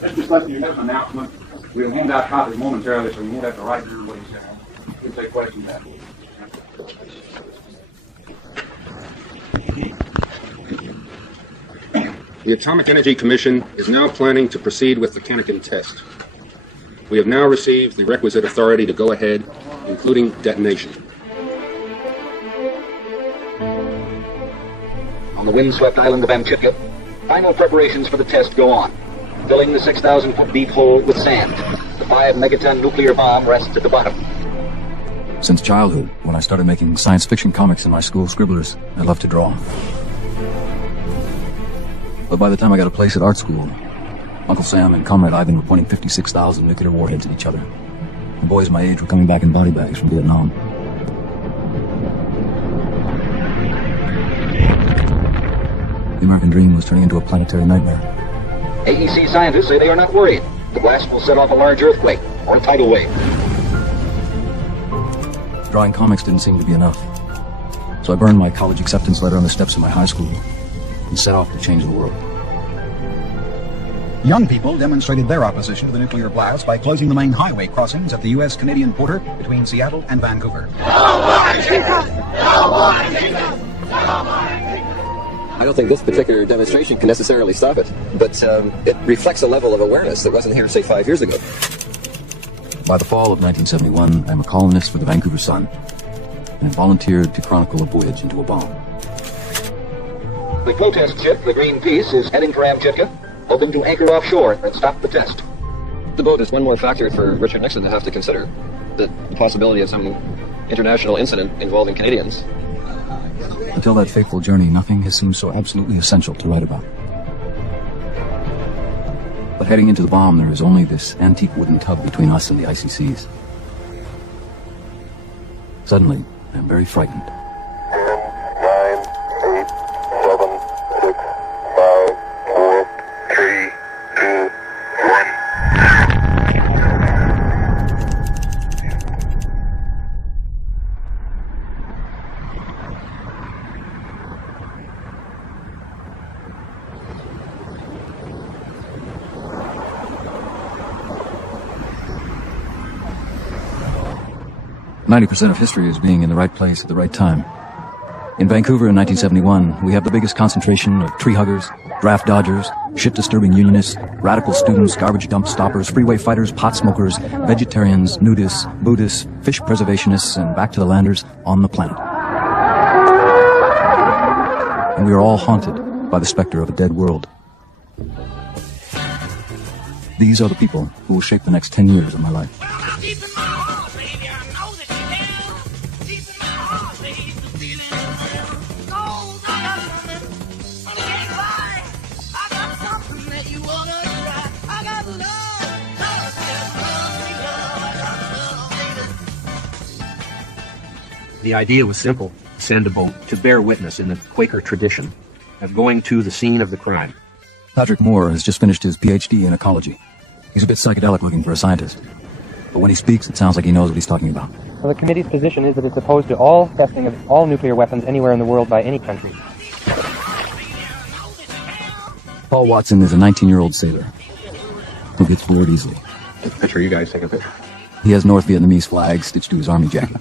Let's just let you have an announcement. We'll hand out copies momentarily, so you won't have to write down what he's saying. We'll take questions after. The Atomic Energy Commission is now planning to proceed with the Cannikin test. We have now received the requisite authority to go ahead, including detonation. On the windswept island of Amchitka, final preparations for the test go on, filling the 6,000-foot deep hole with sand. The 5-megaton nuclear bomb rests at the bottom. Since childhood, when I started making science fiction comics in my school scribblers, I loved to draw. But by the time I got a place at art school, Uncle Sam and Comrade Ivan were pointing 56,000 nuclear warheads at each other. The boys my age were coming back in body bags from Vietnam. The American dream was turning into a planetary nightmare. AEC scientists say they are not worried. The blast will set off a large earthquake or a tidal wave. Drawing comics didn't seem to be enough. So I burned my college acceptance letter on the steps of my high school and set off to change the world. Young people demonstrated their opposition to the nuclear blast by closing the main highway crossings at the U.S.-Canadian border between Seattle and Vancouver. I don't think this particular demonstration can necessarily stop it, but it reflects a level of awareness that wasn't here, say, 5 years ago. By the fall of 1971, I'm a columnist for the Vancouver Sun, and volunteered to chronicle a voyage into a bomb. The protest ship, the Greenpeace, is heading for Amchitka, hoping to anchor offshore and stop the test. The boat is one more factor for Richard Nixon to have to consider, the possibility of some international incident involving Canadians. Until that fateful journey, nothing has seemed so absolutely essential to write about. But heading into the bomb, there is only this antique wooden tub between us and the icy seas. Suddenly, I'm very frightened. 10, 9, 8, 7, 6, 5, 4, 3, 2, 1. 90% of history is being in the right place at the right time. In Vancouver in 1971, we have the biggest concentration of tree huggers, draft dodgers, shit-disturbing unionists, radical students, garbage dump stoppers, freeway fighters, pot smokers, vegetarians, nudists, Buddhists, fish preservationists, and back-to-the-landers on the planet. And we are all haunted by the specter of a dead world. These are the people who will shape the next 10 years of my life. The idea was simple: send a boat to bear witness in the Quaker tradition of going to the scene of the crime. Patrick Moore has just finished his PhD in ecology. He's a bit psychedelic looking for a scientist, but when he speaks, it sounds like he knows what he's talking about. Well, the committee's position is that it's opposed to all testing of all nuclear weapons anywhere in the world by any country. Paul Watson is a 19-year-old sailor who gets bored easily. Take a picture. You guys take a picture. He has North Vietnamese flags stitched to his army jacket,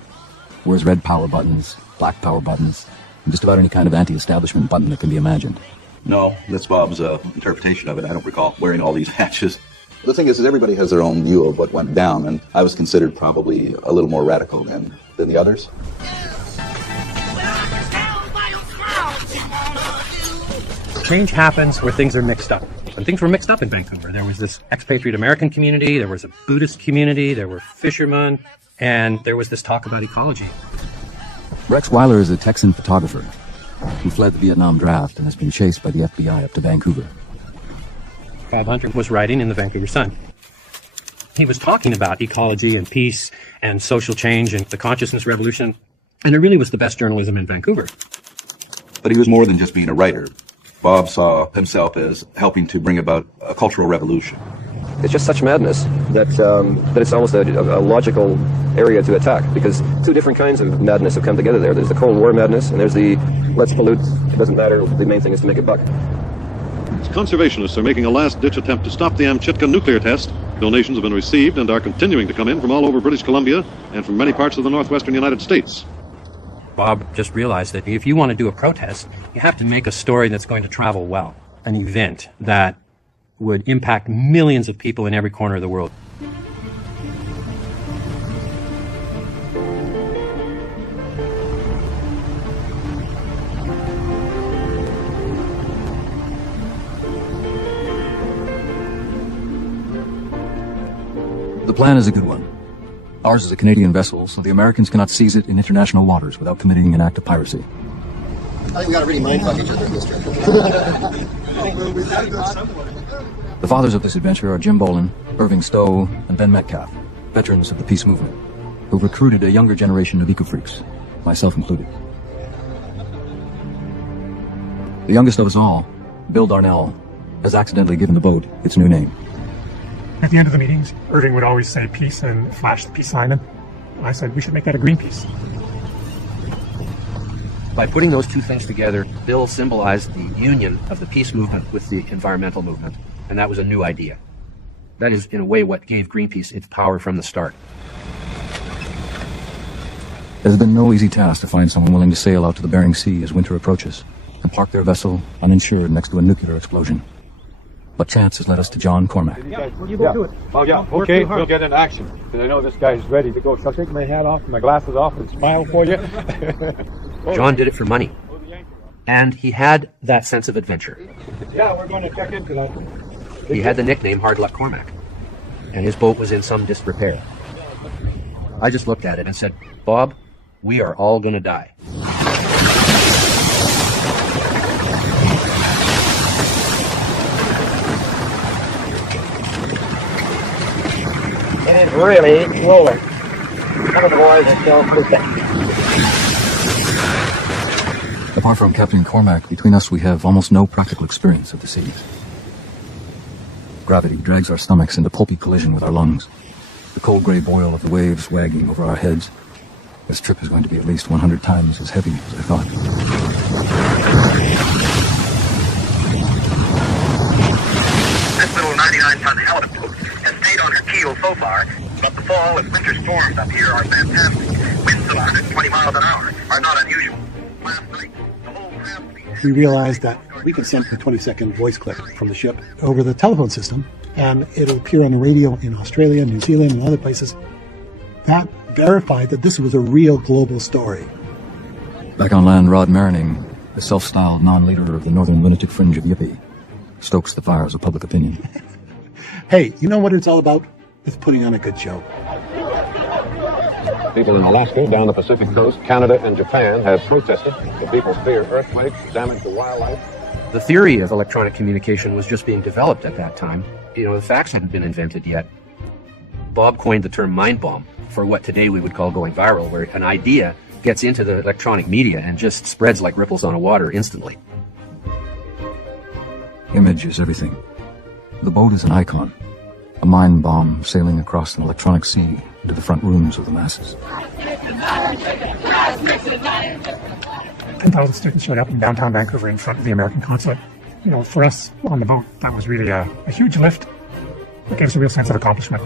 wears red power buttons, black power buttons, and just about any kind of anti-establishment button that can be imagined. No, that's Bob's interpretation of it. I don't recall wearing all these patches. The thing is everybody has their own view of what went down, and I was considered probably a little more radical than the others. Change happens where things are mixed up. And things were mixed up in Vancouver. There was this expatriate American community, there was a Buddhist community, there were fishermen, and there was this talk about ecology. Rex Weiler is a Texan photographer who fled the Vietnam draft and has been chased by the FBI up to Vancouver. Bob Hunter was writing in the Vancouver Sun. He was talking about ecology and peace and social change and the consciousness revolution, and it really was the best journalism in Vancouver. But he was more than just being a writer. Bob saw himself as helping to bring about a cultural revolution. It's just such madness that it's almost a logical area to attack, because two different kinds of madness have come together there. There's the Cold War madness, and there's the let's pollute, it doesn't matter, the main thing is to make a buck. Conservationists are making a last-ditch attempt to stop the Amchitka nuclear test. Donations have been received and are continuing to come in from all over British Columbia and from many parts of the northwestern United States. Bob just realized that if you want to do a protest, you have to make a story that's going to travel well, an event that would impact millions of people in every corner of the world. The plan is a good one. Ours is a Canadian vessel, so the Americans cannot seize it in international waters without committing an act of piracy. I think we gotta really mindfuck each other in this trip. The fathers of this adventure are Jim Bolin, Irving Stowe, and Ben Metcalf, veterans of the peace movement, who recruited a younger generation of eco-freaks, myself included. The youngest of us all, Bill Darnell, has accidentally given the boat its new name. At the end of the meetings, Irving would always say peace and flash the peace sign, and I said we should make that a Greenpeace. By putting those two things together, Bill symbolized the union of the peace movement with the environmental movement, and that was a new idea. That is, in a way, what gave Greenpeace its power from the start. It has been no easy task to find someone willing to sail out to the Bering Sea as winter approaches and park their vessel uninsured next to a nuclear explosion. But chance has led us to John Cormack. You go do it. Oh, yeah. Okay, we'll get in action. Because I know this guy's ready to go. So I'll take my hat off and my glasses off and smile for you. John did it for money. And he had that sense of adventure. Yeah, we're going to check into that. He had the nickname Hard Luck Cormack. And his boat was in some disrepair. I just looked at it and said, Bob, we are all going to die. It is really rolling. Some of the boys are still pretty. Apart from Captain Cormack, between us we have almost no practical experience of the sea. Gravity drags our stomachs into pulpy collision with our lungs. The cold gray boil of the waves wagging over our heads. This trip is going to be at least 100 times as heavy as I thought. This little 99-ton halibut boat has stayed on her keel so far, but the fall and winter storms up here are fantastic. Winds of 120 miles an hour are not unusual. Last night, the whole crab fleet... We realized that we could send a 20-second voice clip from the ship over the telephone system, and it'll appear on the radio in Australia, New Zealand, and other places. That verified that this was a real global story. Back on land, Rod Marining, the self-styled non-leader of the northern lunatic fringe of Yippee, stokes the fires of public opinion. Hey, you know what it's all about? It's putting on a good show. People in Alaska, down the Pacific coast, Canada, and Japan have protested. The people fear earthquakes, damage to wildlife. The theory of electronic communication was just being developed at that time. You know, the facts hadn't been invented yet. Bob coined the term mind bomb for what today we would call going viral, where an idea gets into the electronic media and just spreads like ripples on a water instantly. Image is everything. The boat is an icon, a mind bomb sailing across an electronic sea into the front rooms of the masses. 10,000 students showed up in downtown Vancouver in front of the American consulate. You know, for us on the boat, that was really a huge lift. It gave us a real sense of accomplishment.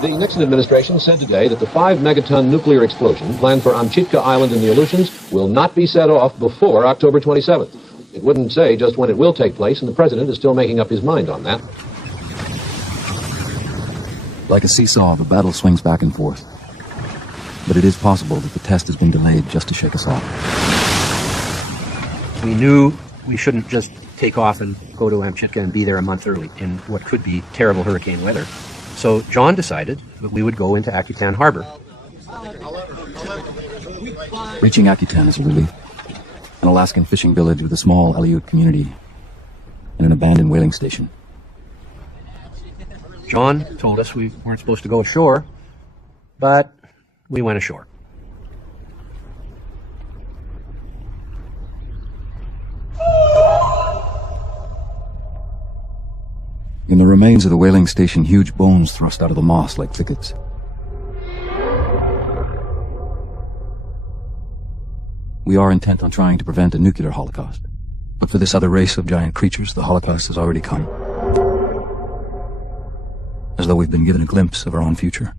The Nixon administration said today that the 5-megaton nuclear explosion planned for Amchitka Island in the Aleutians will not be set off before October 27th. It wouldn't say just when it will take place, and the president is still making up his mind on that. Like a seesaw, the battle swings back and forth. But it is possible that the test has been delayed just to shake us off. We knew we shouldn't just take off and go to Amchitka and be there a month early in what could be terrible hurricane weather. So John decided that we would go into Akutan Harbor. Reaching Akutan is a relief. An Alaskan fishing village with a small Aleut community and an abandoned whaling station. John told us we weren't supposed to go ashore, but we went ashore. remains of the whaling station, huge bones thrust out of the moss like thickets. We are intent on trying to prevent a nuclear holocaust. But for this other race of giant creatures, the holocaust has already come. As though we've been given a glimpse of our own future.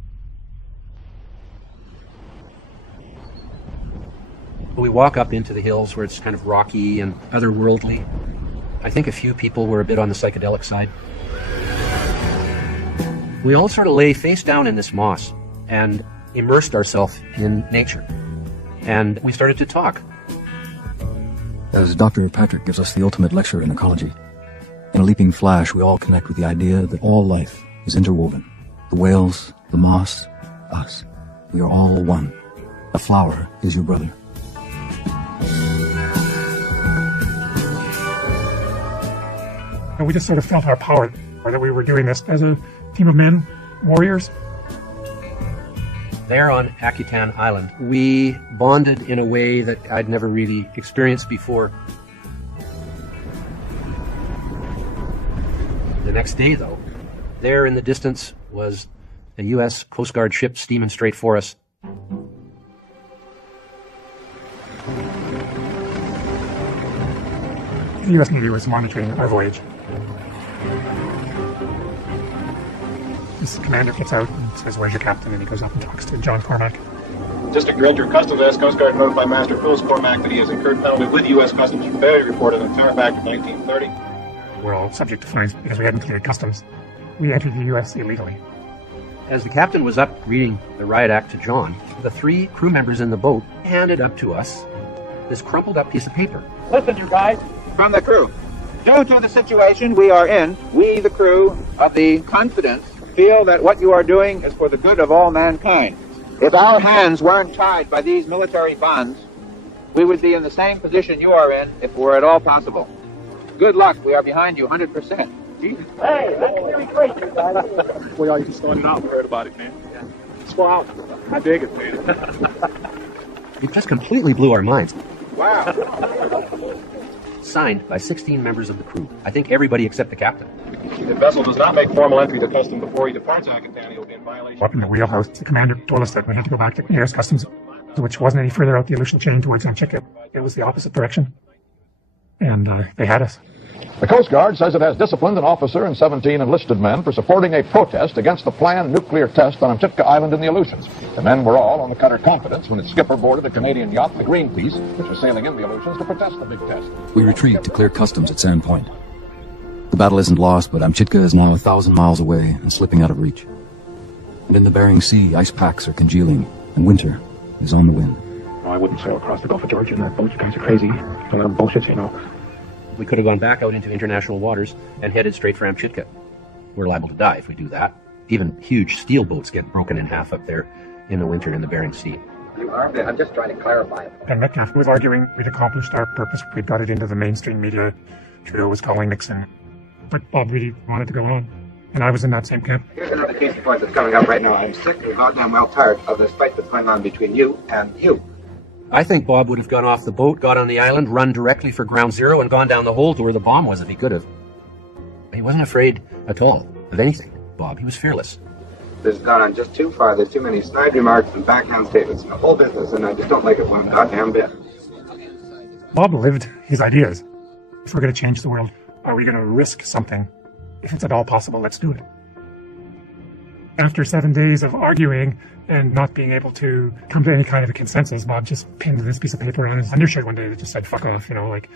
We walk up into the hills where it's kind of rocky and otherworldly. I think a few people were a bit on the psychedelic side. We all sort of lay face down in this moss and immersed ourselves in nature. And we started to talk. As Dr. Patrick gives us the ultimate lecture in ecology, in a leaping flash we all connect with the idea that all life is interwoven. The whales, the moss, us. We are all one. A flower is your brother. And we just sort of felt our power, or that we were doing this as a team of men, warriors. There on Akutan Island, we bonded in a way that I'd never really experienced before. The next day, though, there in the distance was a U.S. Coast Guard ship steaming straight for us. The U.S. Navy was monitoring our voyage. This commander gets out and says, "Where's your captain?" And he goes up and talks to John Cormack. District Director Customs asked Coast Guard notified Master Phyllis Cormack that he has incurred penalty with U.S. Customs for failure reported on Tarmac in 1930. We're all subject to fines because we hadn't cleared customs. We entered the U.S. illegally. As the captain was up reading the riot act to John, the 3 crew members in the boat handed up to us this crumpled up piece of paper. Listen, you guys, from the crew. Due to the situation we are in, we, the crew of the Confidence, feel that what you are doing is for the good of all mankind. If our hands weren't tied by these military bonds, we would be in the same position you are in if it were at all possible. Good luck. We are behind you 100%. Hey, that's really great, you guys. Boy, all you started out and heard about it, man. Swell. I dig it, man. It just completely blew our minds. Wow. Signed by 16 members of the crew. I think everybody except the captain. If the vessel does not make formal entry to customs before he departs Akutan, he will be in violation. Up in the wheelhouse, the commander told us that we had to go back to U.S. Customs, which wasn't any further out the Aleutian chain towards Anchitka. It was the opposite direction. And they had us. The Coast Guard says it has disciplined an officer and 17 enlisted men for supporting a protest against the planned nuclear test on Amchitka Island in the Aleutians. The men were all on the cutter Confidence when its skipper boarded a Canadian yacht, the Greenpeace, which was sailing in the Aleutians to protest the big test. We retreat to clear customs at Sand Point. The battle isn't lost, but Amchitka is now 1,000 miles away and slipping out of reach. And in the Bering Sea, ice packs are congealing, and winter is on the wind. No, I wouldn't sail across the Gulf of Georgia in that boat. You guys are crazy. Don't let them bullshit, you know. We could have gone back out into international waters and headed straight for Amchitka. We're liable to die if we do that. Even huge steel boats get broken in half up there in the winter in the Bering Sea. You armed it. I'm just trying to clarify. And Metcalf was arguing we'd accomplished our purpose. We'd got it into the mainstream media. Trudeau was calling Nixon. But Bob really wanted to go on. And I was in that same camp. Here's another case in point that's coming up right now. I'm sick and goddamn well tired of this fight that's going on between you and you. I think Bob would have gone off the boat, got on the island, run directly for ground zero, and gone down the hole to where the bomb was if he could have. He wasn't afraid at all of anything, Bob. He was fearless. This has gone on just too far. There's too many snide remarks and backhand statements in the whole business, and I just don't like it one goddamn bit. Bob lived his ideas. If we're going to change the world, are we going to risk something? If it's at all possible, let's do it. After 7 days of arguing and not being able to come to any kind of a consensus, Bob just pinned this piece of paper on his undershirt one day that just said, "Fuck off," like,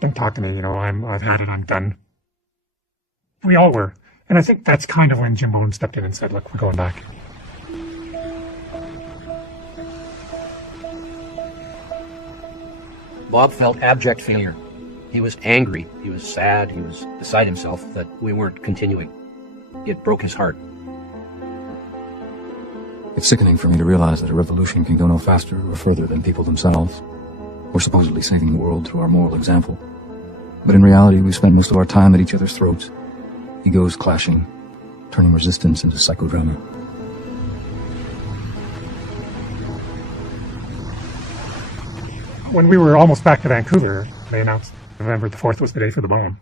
"Don't talk to me, I've had it, I'm done." We all were. And I think that's kind of when Jim Bowen stepped in and said, "Look, we're going back." Bob felt abject failure. He was angry, he was sad, he was beside himself that we weren't continuing. It broke his heart. It's sickening for me to realize that a revolution can go no faster or further than people themselves. We're supposedly saving the world through our moral example. But in reality, we spent most of our time at each other's throats. Egos clashing, turning resistance into psychodrama. When we were almost back to Vancouver, they announced November the 4th was the day for the bomb.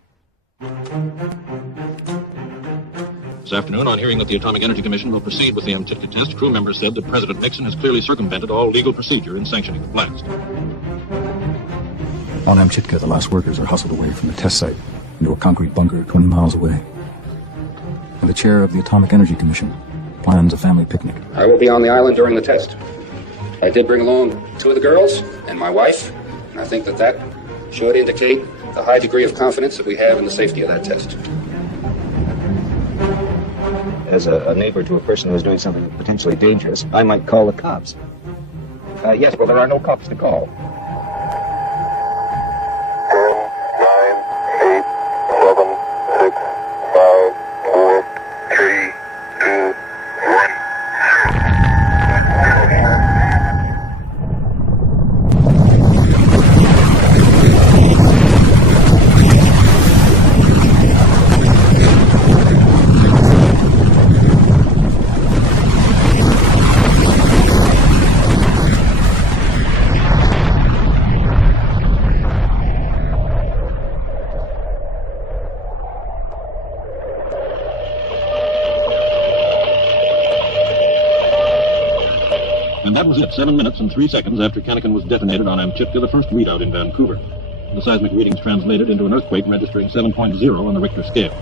This afternoon, on hearing that the Atomic Energy Commission will proceed with the Amchitka test, crew members said that President Nixon has clearly circumvented all legal procedure in sanctioning the blast. On Amchitka, the last workers are hustled away from the test site into a concrete bunker 20 miles away. And the chair of the Atomic Energy Commission plans a family picnic. I will be on the island during the test. I did bring along 2 of the girls and my wife, and I think that should indicate the high degree of confidence that we have in the safety of that test. As a neighbor to a person who is doing something potentially dangerous, I might call the cops. Yes, well, there are no cops to call. 10, 9, 8, 7, 6, 5, 4, 3, 2, 1. And that was it, 7 minutes and 3 seconds after Kannakin was detonated on Amchitka, the first readout in Vancouver. The seismic readings translated into an earthquake registering 7.0 on the Richter scale.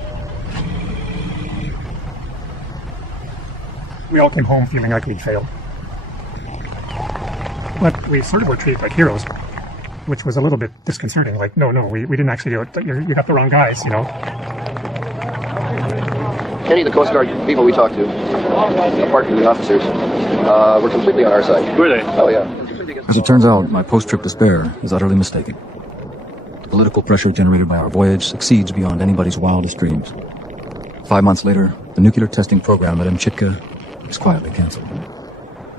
We all came home feeling like we'd failed. But we sort of were treated like heroes, which was a little bit disconcerting. Like, no, we didn't actually do it. You got the wrong guys, you know. Any of the Coast Guard people we talked to, apart from the officers, were completely on our side. Were they? Oh, yeah. As it turns out, my post-trip despair is utterly mistaken. The political pressure generated by our voyage succeeds beyond anybody's wildest dreams. 5 months later, the nuclear testing program at Amchitka is quietly canceled.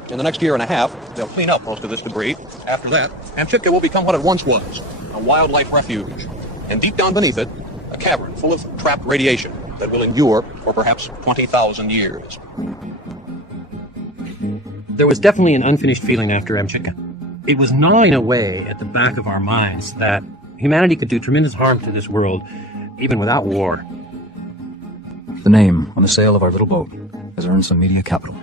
In the next year and a half, they'll clean up most of this debris. After that, Amchitka will become what it once was, a wildlife refuge. And deep down beneath it, a cavern full of trapped radiation that will endure for perhaps 20,000 years. There was definitely an unfinished feeling after Amchitka. It was gnawing away at the back of our minds that humanity could do tremendous harm to this world, even without war. The name on the sail of our little boat has earned some media capital.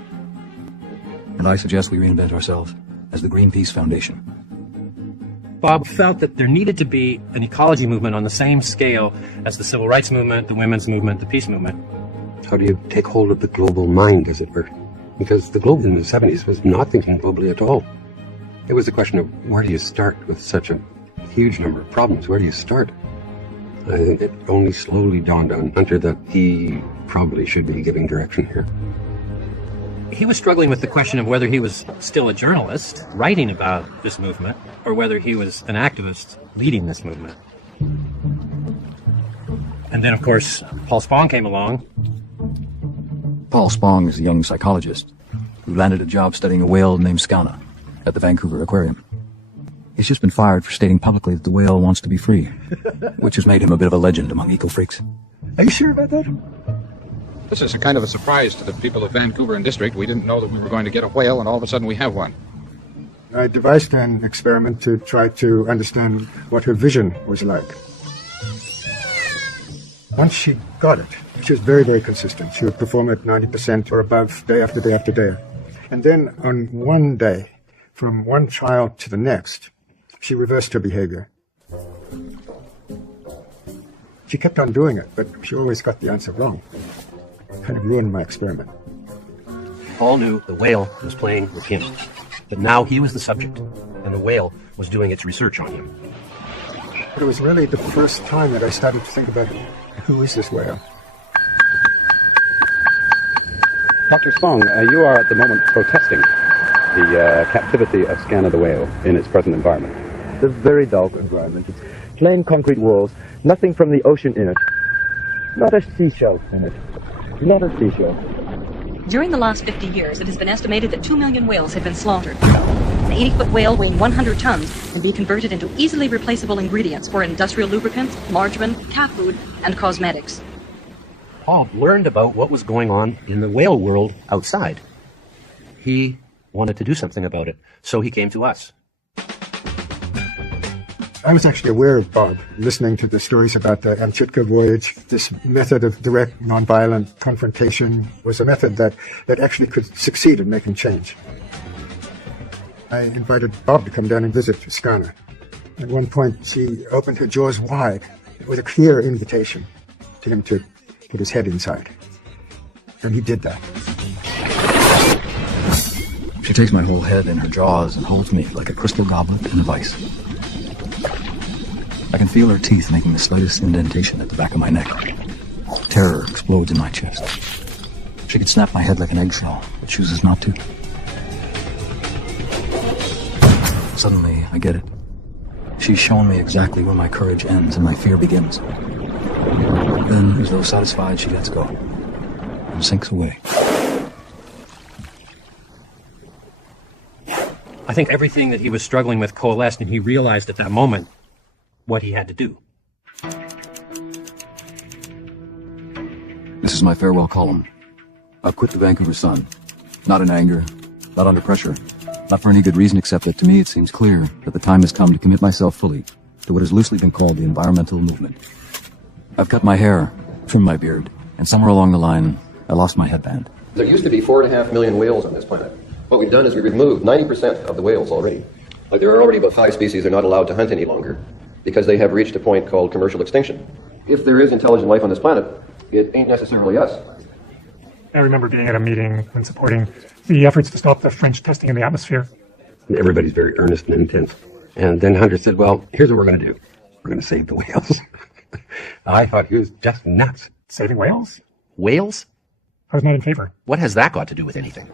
And I suggest we reinvent ourselves as the Greenpeace Foundation. Bob felt that there needed to be an ecology movement on the same scale as the civil rights movement, the women's movement, the peace movement. How do you take hold of the global mind, as it were? Because the globe in the 70s was not thinking globally at all. It was a question of where do you start with such a huge number of problems? Where do you start? I think it only slowly dawned on Hunter that he probably should be giving direction here. He was struggling with the question of whether he was still a journalist writing about this movement or whether he was an activist leading this movement. And then, of course, Paul Spong came along. Paul Spong is a young psychologist who landed a job studying a whale named Skauna at the Vancouver Aquarium. He's just been fired for stating publicly that the whale wants to be free, which has made him a bit of a legend among eco-freaks. Are you sure about that? This is a kind of a surprise to the people of Vancouver and District. We didn't know that we were going to get a whale, and all of a sudden we have one. I devised an experiment to try to understand what her vision was like. Once she got it, she was very, very consistent. She would perform at 90% or above day after day after day. And then on one day, from one child to the next, she reversed her behavior. She kept on doing it, but she always got the answer wrong. Kind of ruined my experiment. Paul knew the whale was playing with him, but now he was the subject, and the whale was doing its research on him. But it was really the first time that I started to think about who is this whale. Dr. Spong, you are at the moment protesting the captivity of Skauna the whale in its present environment. It's a very dark environment. It's plain concrete walls, nothing from the ocean in it. Not a seashell in it. Not a seashell. During the last 50 years, it has been estimated that 2 million whales have been slaughtered. An 80-foot whale weighing 100 tons can be converted into easily replaceable ingredients for industrial lubricants, margarine, cat food, and cosmetics. Paul learned about what was going on in the whale world outside. He wanted to do something about it, so he came to us. I was actually aware of Bob, listening to the stories about the Amchitka voyage. This method of direct, nonviolent confrontation was a method that actually could succeed in making change. I invited Bob to come down and visit Skana. At one point, she opened her jaws wide with a clear invitation to him to put his head inside. And he did that. She takes my whole head in her jaws and holds me like a crystal goblet in a vice. I can feel her teeth making the slightest indentation at the back of my neck. Terror explodes in my chest. She could snap my head like an eggshell, but chooses not to. Suddenly, I get it. She's shown me exactly where my courage ends and my fear begins. Then, as though satisfied, she lets go and sinks away. I think everything that he was struggling with coalesced, and he realized at that moment what he had to do. This is my farewell column. I've quit the Vancouver Sun. Not in anger, not under pressure, not for any good reason except that to me it seems clear that the time has come to commit myself fully to what has loosely been called the environmental movement. I've cut my hair, trimmed my beard, and somewhere along the line, I lost my headband. There used to be 4.5 million whales on this planet. What we've done is we've removed 90% of the whales already. Like, there are already about 5 species that are not allowed to hunt any longer because they have reached a point called commercial extinction. If there is intelligent life on this planet, it ain't necessarily us. I remember being at a meeting and supporting the efforts to stop the French testing in the atmosphere. And everybody's very earnest and intense. And then Hunter said, well, here's what we're going to do. We're going to save the whales. I thought he was just nuts. Saving whales? Whales? I was not in favor. What has that got to do with anything?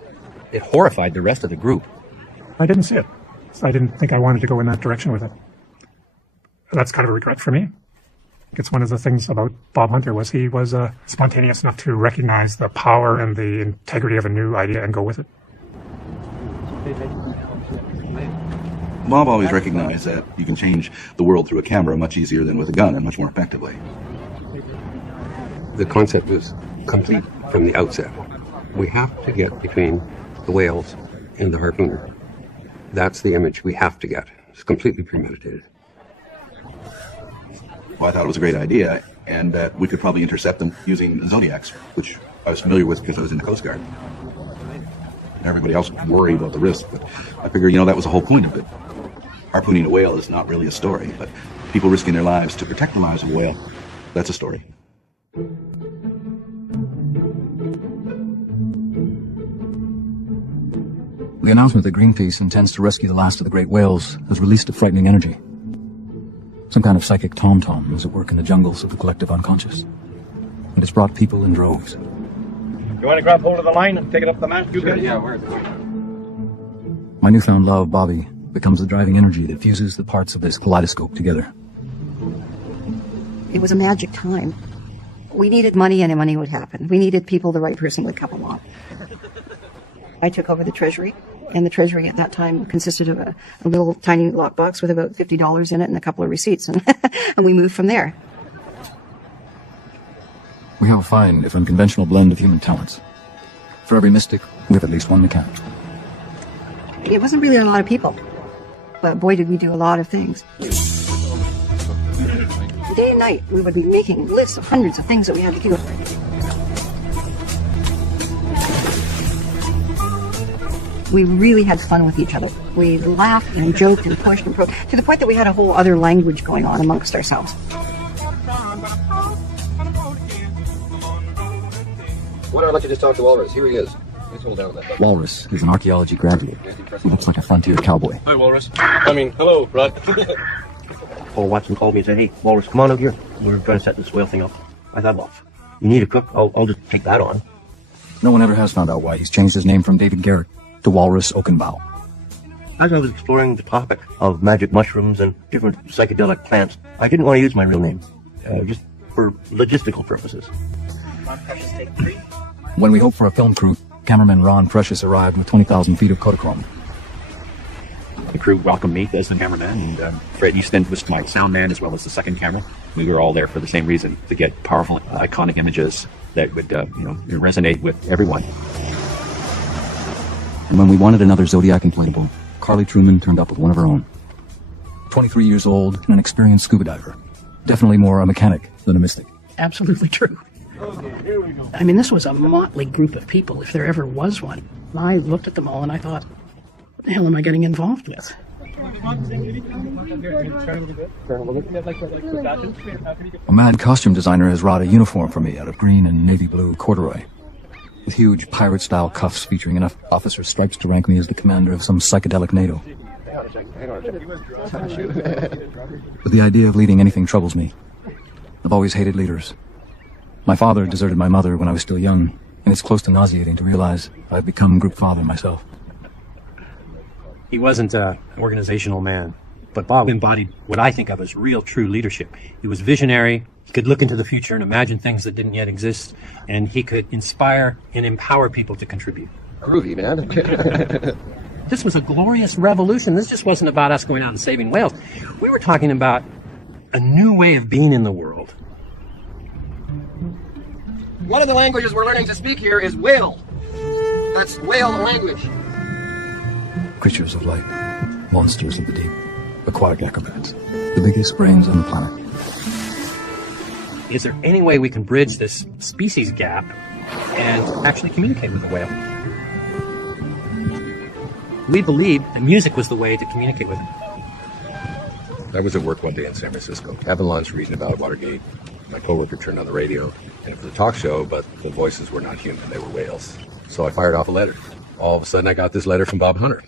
It horrified the rest of the group. I didn't see it. So I didn't think I wanted to go in that direction with it. That's kind of a regret for me. It's one of the things about Bob Hunter was he was spontaneous enough to recognize the power and the integrity of a new idea and go with it. Bob always recognized that you can change the world through a camera much easier than with a gun and much more effectively. The concept was complete from the outset. We have to get between the whales and the harpooner. That's the image we have to get. It's completely premeditated. Well, I thought it was a great idea, and that we could probably intercept them using Zodiacs, which I was familiar with because I was in the Coast Guard. Everybody else would worry about the risk, but I figured, that was the whole point of it. Harpooning a whale is not really a story, but people risking their lives to protect the lives of a whale, that's a story. The announcement that Greenpeace intends to rescue the last of the great whales has released a frightening energy. Some kind of psychic tom-tom is at work in the jungles of the collective unconscious. And it's brought people in droves. You want to grab hold of the line and take it up the mast? Yeah, where's the line? My newfound love, Bobby, becomes the driving energy that fuses the parts of this kaleidoscope together. It was a magic time. We needed money and money would happen. We needed people, the right person would come along. I took over the treasury. And the treasury at that time consisted of a little tiny lockbox with about $50 in it and a couple of receipts. And, and we moved from there. We have a fine, if unconventional blend of human talents. For every mystic, we have at least one mechanic. It wasn't really a lot of people. But boy, did we do a lot of things. Day and night, we would be making lists of hundreds of things that we had to do. We really had fun with each other. We laughed and joked and pushed and probed, to the point that we had a whole other language going on amongst ourselves. Why don't I let you just talk to Walrus? Here he is. Let's hold down that. Walrus is an archaeology graduate. He looks like a frontier cowboy. Hi, Walrus. Hello, Rod. Paul Watson called me and said, hey, Walrus, come on out here. We're trying to set this whale thing up. I thought, well, you need a cook. I'll just take that on. No one ever has found out why he's changed his name from David Garrett to Walrus Oakenbow. As I was exploring the topic of magic mushrooms and different psychedelic plants, I didn't want to use my real name, just for logistical purposes. When we hoped for a film crew, cameraman Ron Precious arrived with 20,000 feet of Kodachrome. The crew welcomed me as the cameraman, and Fred Easton was my sound man as well as the second camera. We were all there for the same reason, to get powerful, iconic images that would, resonate with everyone. And when we wanted another Zodiac inflatable, Carly Truman turned up with one of her own. 23 years old and an experienced scuba diver. Definitely more a mechanic than a mystic. Absolutely true. I mean, this was a motley group of people, if there ever was one. I looked at them all and I thought, what the hell am I getting involved with? A mad costume designer has wrought a uniform for me out of green and navy blue corduroy, with huge pirate-style cuffs featuring enough officer stripes to rank me as the commander of some psychedelic NATO. But the idea of leading anything troubles me. I've always hated leaders. My father deserted my mother when I was still young, and it's close to nauseating to realize I've become group father myself. He wasn't an organizational man, but Bob embodied what I think of as real, true leadership. He was visionary, he could look into the future and imagine things that didn't yet exist, and he could inspire and empower people to contribute. Groovy, man. This was a glorious revolution. This just wasn't about us going out and saving whales. We were talking about a new way of being in the world. One of the languages we're learning to speak here is whale. That's whale language. Creatures of light, monsters of the deep, aquatic acrobats, the biggest brains on the planet. Is there any way we can bridge this species gap and actually communicate with the whale? We believed that music was the way to communicate with it. I was at work one day in San Francisco, having lunch, reading about Watergate. My coworker turned on the radio, and it was a talk show, but the voices were not human, they were whales. So I fired off a letter. All of a sudden, I got this letter from Bob Hunter.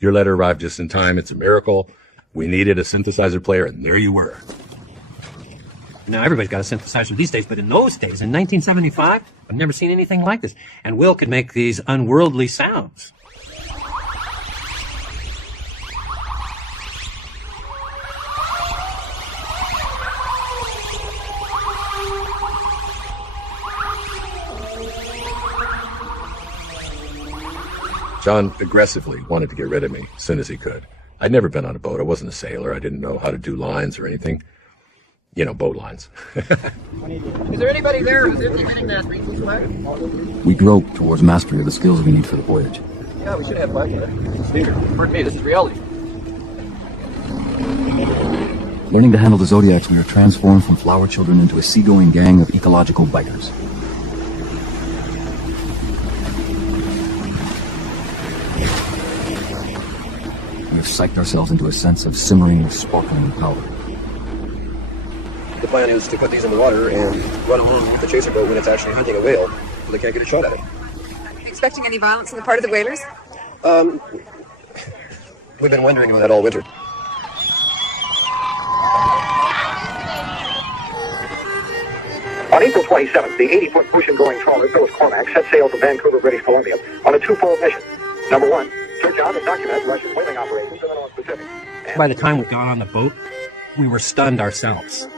Your letter arrived just in time. It's a miracle. We needed a synthesizer player, and there you were. Now, everybody's got a synthesizer these days, but in those days, in 1975, I've never seen anything like this. And Will could make these unworldly sounds. John aggressively wanted to get rid of me as soon as he could. I'd never been on a boat. I wasn't a sailor. I didn't know how to do lines or anything. You know, boat lines. Is there anybody there who's implementing that reasons flag? We grope towards mastery of the skills we need for the voyage. Yeah, we should have flag in it. For me, this is reality. Learning to handle the Zodiacs, we are transformed from flower children into a seagoing gang of ecological bikers. We have psyched ourselves into a sense of simmering, sparkling power. The plan is to put these in the water and run along with the chaser boat when it's actually hunting a whale, so they can't get a shot at it. Expecting any violence on the part of the whalers? We've been wondering about that all winter. On April 27th, the 80-foot ocean-going trawler Phyllis Cormack set sail from Vancouver, British Columbia on a twofold mission. Number one, search out and document Russian whaling operations in the North Pacific. By the time we got on the boat, we were stunned ourselves.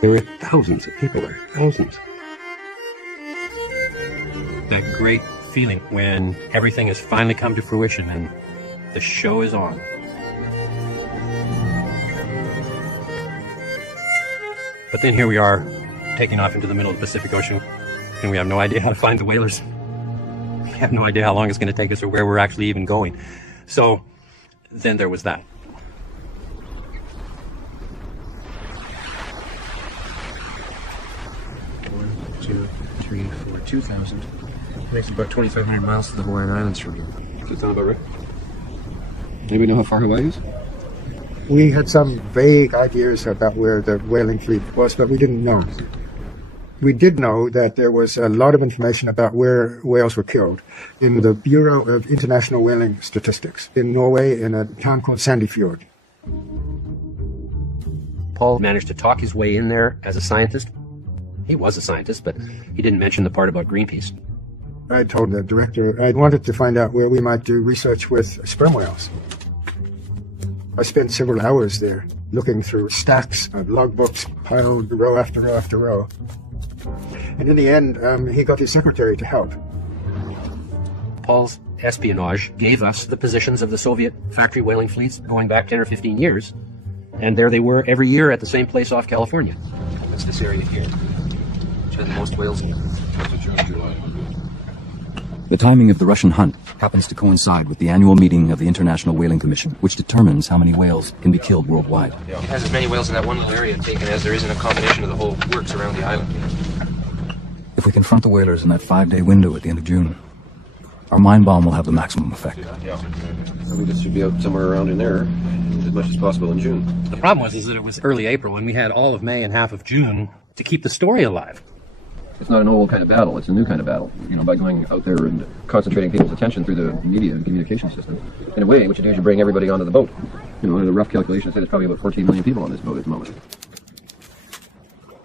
There were thousands of people there, thousands. That great feeling when everything has finally come to fruition and the show is on. But then here we are, taking off into the middle of the Pacific Ocean, and we have no idea how to find the whalers. We have no idea how long it's going to take us or where we're actually even going. So then there was that. Three, 4, 2,000. Makes about 2,500 miles to the Hawaiian Islands from here. Does that sound about right? Anybody know how far Hawaii is? We had some vague ideas about where the whaling fleet was, but we didn't know. We did know that there was a lot of information about where whales were killed in the Bureau of International Whaling Statistics in Norway in a town called Sandefjord. Paul managed to talk his way in there as a scientist. He was a scientist, but he didn't mention the part about Greenpeace. I told the director I wanted to find out where we might do research with sperm whales. I spent several hours there looking through stacks of logbooks piled row after row after row. And in the end, he got his secretary to help. Paul's espionage gave us the positions of the Soviet factory whaling fleets going back 10 or 15 years. And there they were every year at the same place off California. That's this area here. Which has the most whales in it. The timing of the Russian hunt happens to coincide with the annual meeting of the International Whaling Commission, which determines how many whales can be killed worldwide. It has as many whales in that one little area taken as there is in a combination of the whole works around the island. If we confront the whalers in that 5-day window at the end of June, our mine bomb will have the maximum effect. So we just should be out somewhere around in there as much as possible in June. The problem was that it was early April and we had all of May and half of June to keep the story alive. It's not an old kind of battle, it's a new kind of battle. By going out there and concentrating people's attention through the media and communication system. In a way, what you do is you bring everybody onto the boat. The rough calculation said there's probably about 14 million people on this boat at the moment.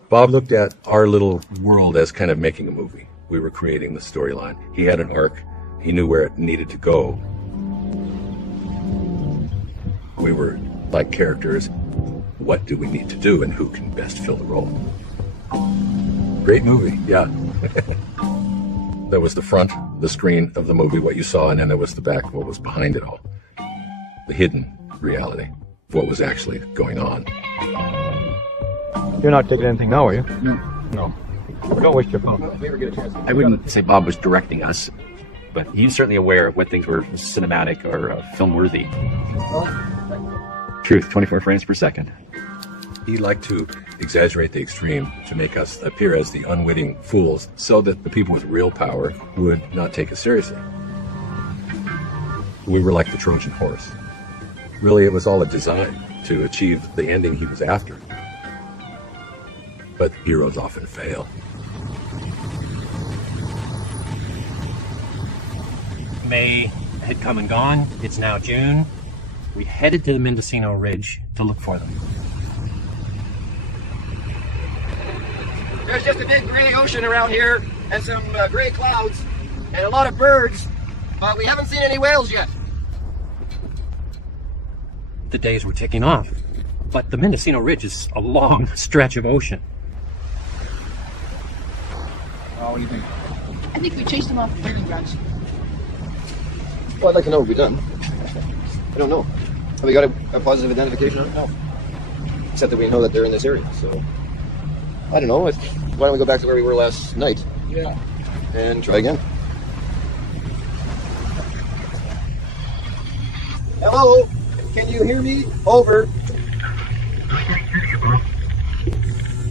Bob looked at our little world as kind of making a movie. We were creating the storyline. He had an arc. He knew where it needed to go. We were like characters. What do we need to do and who can best fill the role? Great movie, yeah. There was the front, the screen of the movie, what you saw, and then there was the back, what was behind it all. The hidden reality, what was actually going on. You're not taking anything now, are you? No. Don't waste your phone. I wouldn't say Bob was directing us, but he was certainly aware of what things were cinematic or film-worthy. Truth, 24 frames per second. He liked to exaggerate the extreme to make us appear as the unwitting fools so that the people with real power would not take us seriously. We were like the Trojan horse. Really, it was all a design to achieve the ending he was after. But heroes often fail. May had come and gone. It's now June. We headed to the Mendocino Ridge to look for them. There's just a big gray ocean around here and some gray clouds and a lot of birds, but we haven't seen any whales yet. The days were ticking off, but the Mendocino Ridge is a long stretch of ocean. What do you think? I think we chased them off the whaling grounds. Well, I'd like to know what we've done. I don't know. Have we got a positive identification on it? No. Except that we know that they're in this area, so... I don't know. Why don't we go back to where we were last night? Yeah. And try again. Hello? Can you hear me? Over.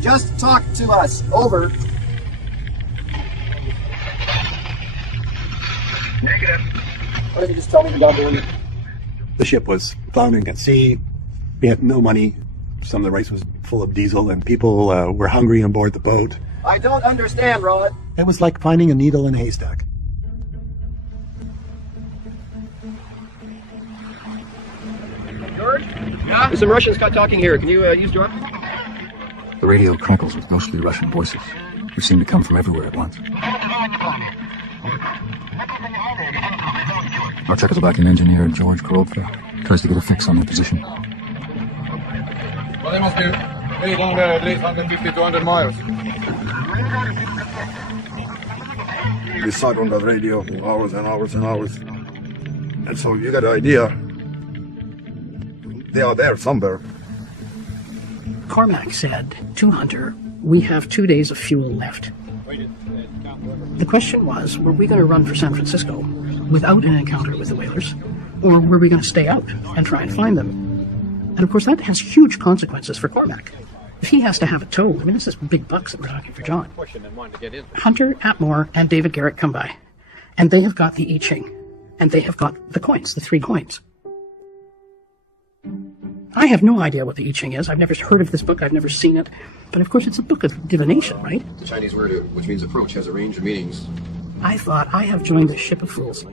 Just talk to us. Over. Negative. Why don't you just tell me about doing it? The ship was foundering at sea. We had no money. Some of the rice was full of diesel, and people were hungry on board the boat. I don't understand, Rod. It was like finding a needle in a haystack. George? Yeah? There's some Russians talking here. Can you eavesdrop? The radio crackles with ghostly Russian voices, which seem to come from everywhere at once. Our Czechoslovakian engineer, George Korovka, tries to get a fix on their position. Well, they must be 800, at least 150 to 200 miles. We sat on the radio hours and hours and hours. And so you got an idea. They are there somewhere. Cormac said to Hunter, we have 2 days of fuel left. The question was, were we going to run for San Francisco without an encounter with the whalers, or were we going to stay out and try and find them? And of course, that has huge consequences for Cormac. If he has to have a tow, I mean, this is big bucks that we're talking for John. Hunter, Atmore, and David Garrett come by, and they have got the I Ching, and they have got the coins, the 3 coins. I have no idea what the I Ching is. I've never heard of this book. I've never seen it. But of course, it's a book of divination, right? The Chinese word, which means approach, has a range of meanings. I thought, I have joined a ship of fools.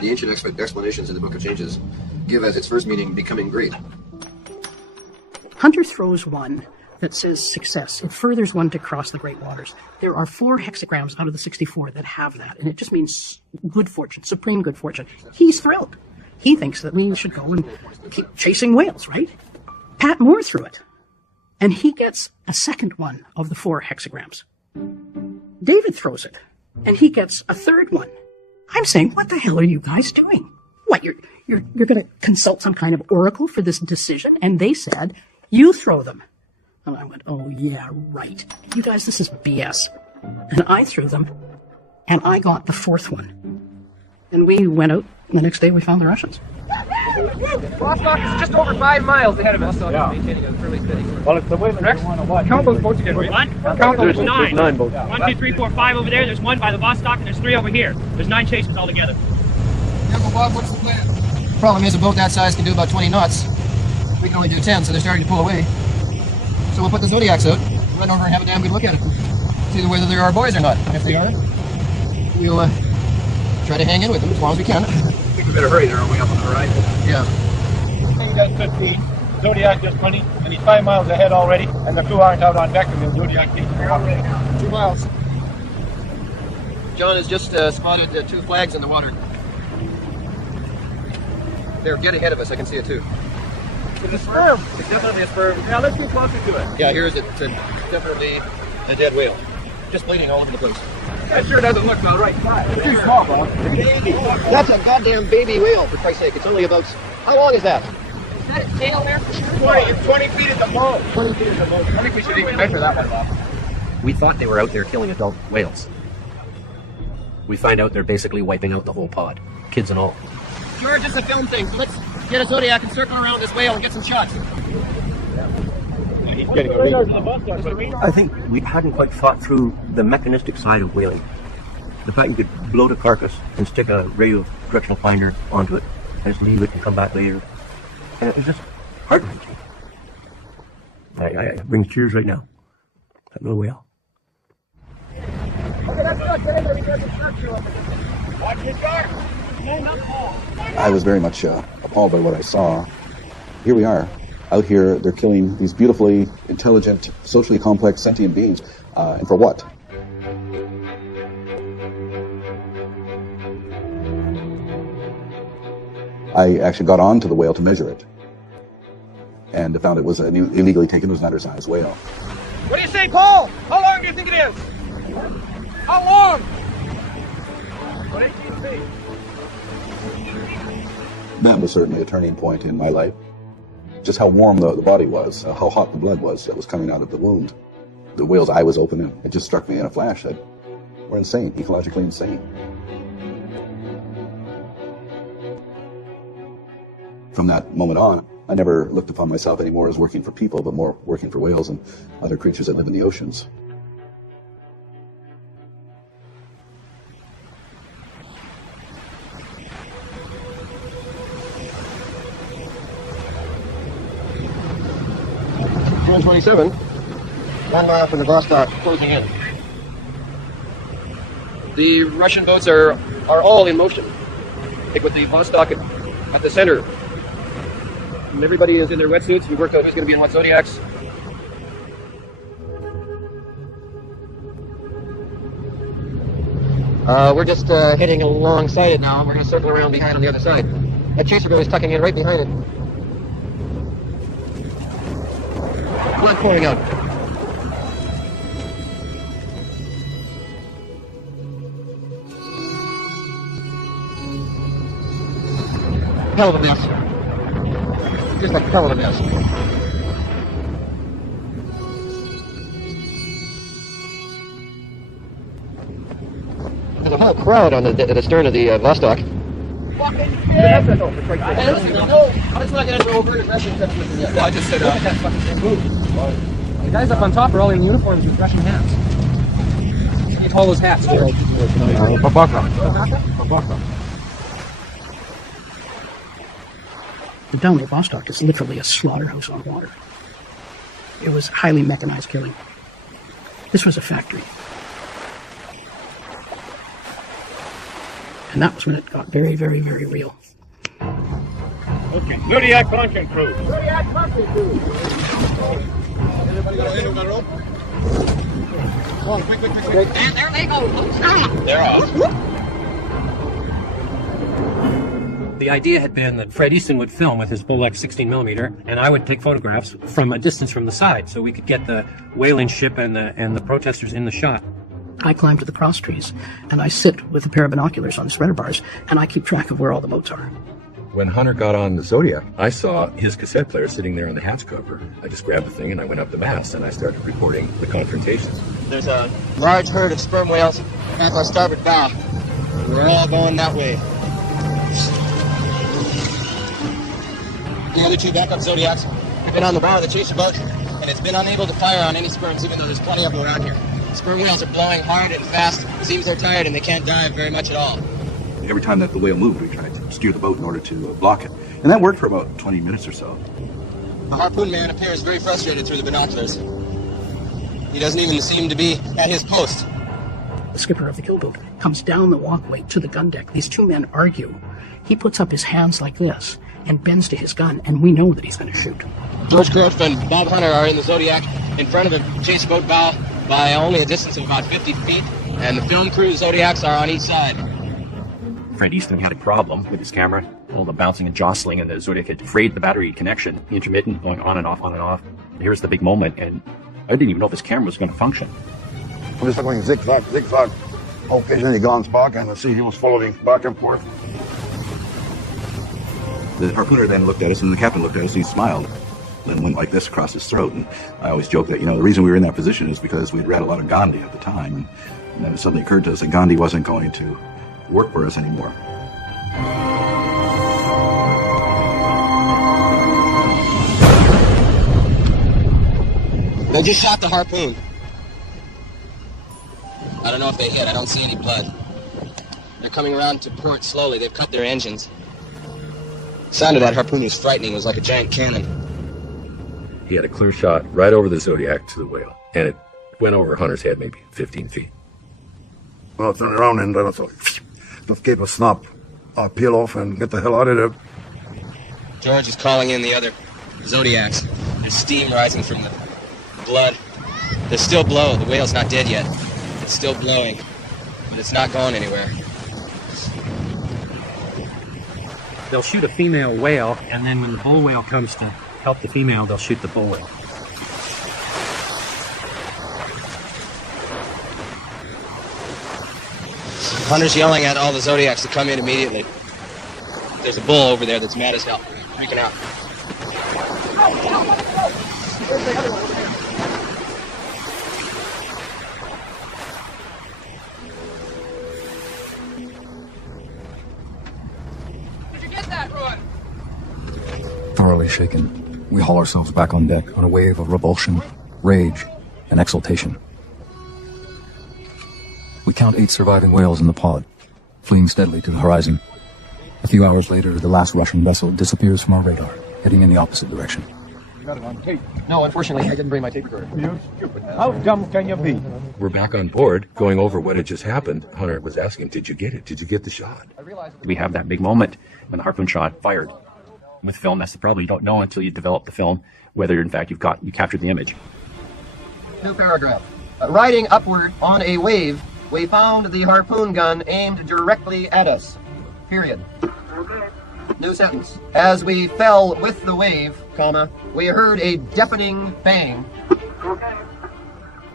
The ancient explanations in the Book of Changes give as its first meaning becoming great. Hunter throws one that says success. It furthers one to cross the great waters. There are 4 hexagrams out of the 64 that have that, and it just means good fortune, supreme good fortune. He's thrilled. He thinks that we should go and keep chasing whales, right? Pat Moore threw it, and he gets a second one of the 4 hexagrams. David throws it, and he gets a third one. I'm saying, what the hell are you guys doing? What, you're going to consult some kind of oracle for this decision? And they said, you throw them. And I went, oh yeah, right. You guys, this is BS. And I threw them, and I got the 4th one. And we went out, the next day we found the Russians. Vostok is just over 5 miles ahead of us. Vostok is maintaining a fairly steady course. Well, it's the way Rex, count those boats again. Count those. There's 9. 9 boats. 1, 2, 3, 4, 5 over there. There's 1 by the Vostok, and there's 3 over here. There's 9 chasers altogether. Yeah, well, Bob, what's the plan? The problem is a boat that size can do about 20 knots. We can only do 10, so they're starting to pull away. So we'll put the Zodiacs out, run over and have a damn good look at it. See whether there are boys or not. And if they are, we'll try to hang in with them as long as we can. I think we better hurry. They're way up on the horizon. Yeah. Thing does 15. Zodiac does 20, and he's 5 miles ahead already, and the crew aren't out on deck, and the Zodiac takes 2 miles. John has just spotted 2 flags in the water. They're dead ahead of us. I can see it too. It's a sperm. It's definitely a sperm. Yeah, let's get closer to it. Yeah, here's it. It's definitely a dead whale. Just bleeding all over the place. That sure doesn't look about right. It's too small, Bob. That's a goddamn baby whale, for Christ's sake. It's only about... How long is that? Is that its tail there? 20 feet at the most. 20 feet at the most. I think we should even measure that one, Bob. We thought they were out there killing adult whales. We find out they're basically wiping out the whole pod, kids and all. George, it's a film thing. So let's get a Zodiac and circle around this whale and get some shots. I think we hadn't quite thought through the mechanistic side of whaling. The fact you could bloat a carcass and stick a radio directional finder onto it and just leave it and come back later. And it was just heart-wrenching. It brings tears right now. That little whale. I was very much appalled by what I saw. Here we are, out here, they're killing these beautifully intelligent, socially complex, sentient beings. And for what? I actually got onto the whale to measure it. And found it was illegally taken. It was an undersized whale. What do you say, Paul? How long do you think it is? How long? What 18 feet? That was certainly a turning point in my life. Just how warm the body was, how hot the blood was that was coming out of the wound. The whale's eye was open, and it just struck me in a flash that we're insane, ecologically insane. From that moment on, I never looked upon myself anymore as working for people, but more working for whales and other creatures that live in the oceans. June 27, 1 mile from the Vostok, closing in. The Russian boats are all in motion, like with the Vostok at the center. And everybody is in their wetsuits. We worked out who's going to be in what Zodiacs. We're just heading alongside it now. We're going to circle around behind on the other side. That chaser boat is tucking in right behind it. Blood pouring out. Hell of a mess. Just a hell of a mess. There's a whole crowd on the stern of the Vostok. Yeah. No, let's not get into overt aggression. Well, I just said, The guys up on top are all in uniforms with Russian hats. What do you call those hats, Gerald? Babaka. The down at Vostok is literally a slaughterhouse on water. It was highly mechanized killing. This was a factory. And that was when it got very, very, very real. Okay, Zodiac launching crew. Zodiac launching crew. Everybody got a rope? Come on, quick. There they go. They're off. The idea had been that Fred Easton would film with his Bolex 16mm, and I would take photographs from a distance from the side, so we could get the whaling ship and the protesters in the shot. I climb to the cross trees, and I sit with a pair of binoculars on the spreader bars, and I keep track of where all the boats are. When Hunter got on the Zodiac, I saw his cassette player sitting there on the hatch cover. I just grabbed the thing and I went up the mast and I started recording the confrontations. There's a large herd of sperm whales at our starboard bow. We're all going that way. The other two backup Zodiacs have been on the bow of the chaser boat, and it's been unable to fire on any sperms, even though there's plenty of them around here. Sperm whales are blowing hard and fast. It seems they're tired and they can't dive very much at all. Every time that the whale moved, we tried to steer the boat in order to block it. And that worked for about 20 minutes or so. The harpoon man appears very frustrated through the binoculars. He doesn't even seem to be at his post. The skipper of the kill boat comes down the walkway to the gun deck. These two men argue. He puts up his hands like this and bends to his gun, and we know that he's going to shoot. George Croft and Bob Hunter are in the Zodiac in front of the chaser boat bow by only a distance of about 50 feet, and the film crew Zodiacs are on each side. Fred Easton had a problem with his camera, all the bouncing and jostling, and the Zodiac had frayed the battery connection, intermittent, going on and off, on and off. And here's the big moment, and I didn't even know if his camera was going to function. I'm just going zigzag, zigzag. Occasionally glance back and I see he was following back and forth. The harpooner then looked at us, and the captain looked at us, and he smiled, and went like this across his throat. And I always joke that, the reason we were in that position is because we'd read a lot of Gandhi at the time, and then it suddenly occurred to us that Gandhi wasn't going to work for us anymore. They just shot the harpoon. I don't know if they hit. I don't see any blood. They're coming around to port slowly. They've cut their engines. The sound of that harpoon was frightening. It was like a giant cannon. He had a clear shot right over the Zodiac to the whale, and it went over Hunter's head maybe 15 feet. Well, I turned around and I thought, just keep a snap. I'll peel off and get the hell out of there. George is calling in the other Zodiacs. There's steam rising from the blood. There's still blow. The whale's not dead yet. It's still blowing, but it's not going anywhere. They'll shoot a female whale, and then when the bull whale comes to help the female, they'll shoot the bull whale. Hunter's yelling at all the Zodiacs to come in immediately. There's a bull over there that's mad as hell, freaking out. Did you get that, Roy? Thoroughly shaken, we haul ourselves back on deck on a wave of revulsion, rage, and exultation. We count 8 surviving whales in the pod, fleeing steadily to the horizon. A few hours later, the last Russian vessel disappears from our radar, heading in the opposite direction. You got it on tape. No, unfortunately, I didn't bring my tape recorder. You're stupid. How dumb can you be? We're back on board, going over what had just happened. Hunter was asking, did you get it? Did you get the shot? We have that big moment when the harpoon shot fired. With film, that's the problem. You don't know until you develop the film whether, in fact, you captured the image. New paragraph. Riding upward on a wave, we found the harpoon gun aimed directly at us. Period. New sentence. As we fell with the wave, comma, we heard a deafening bang.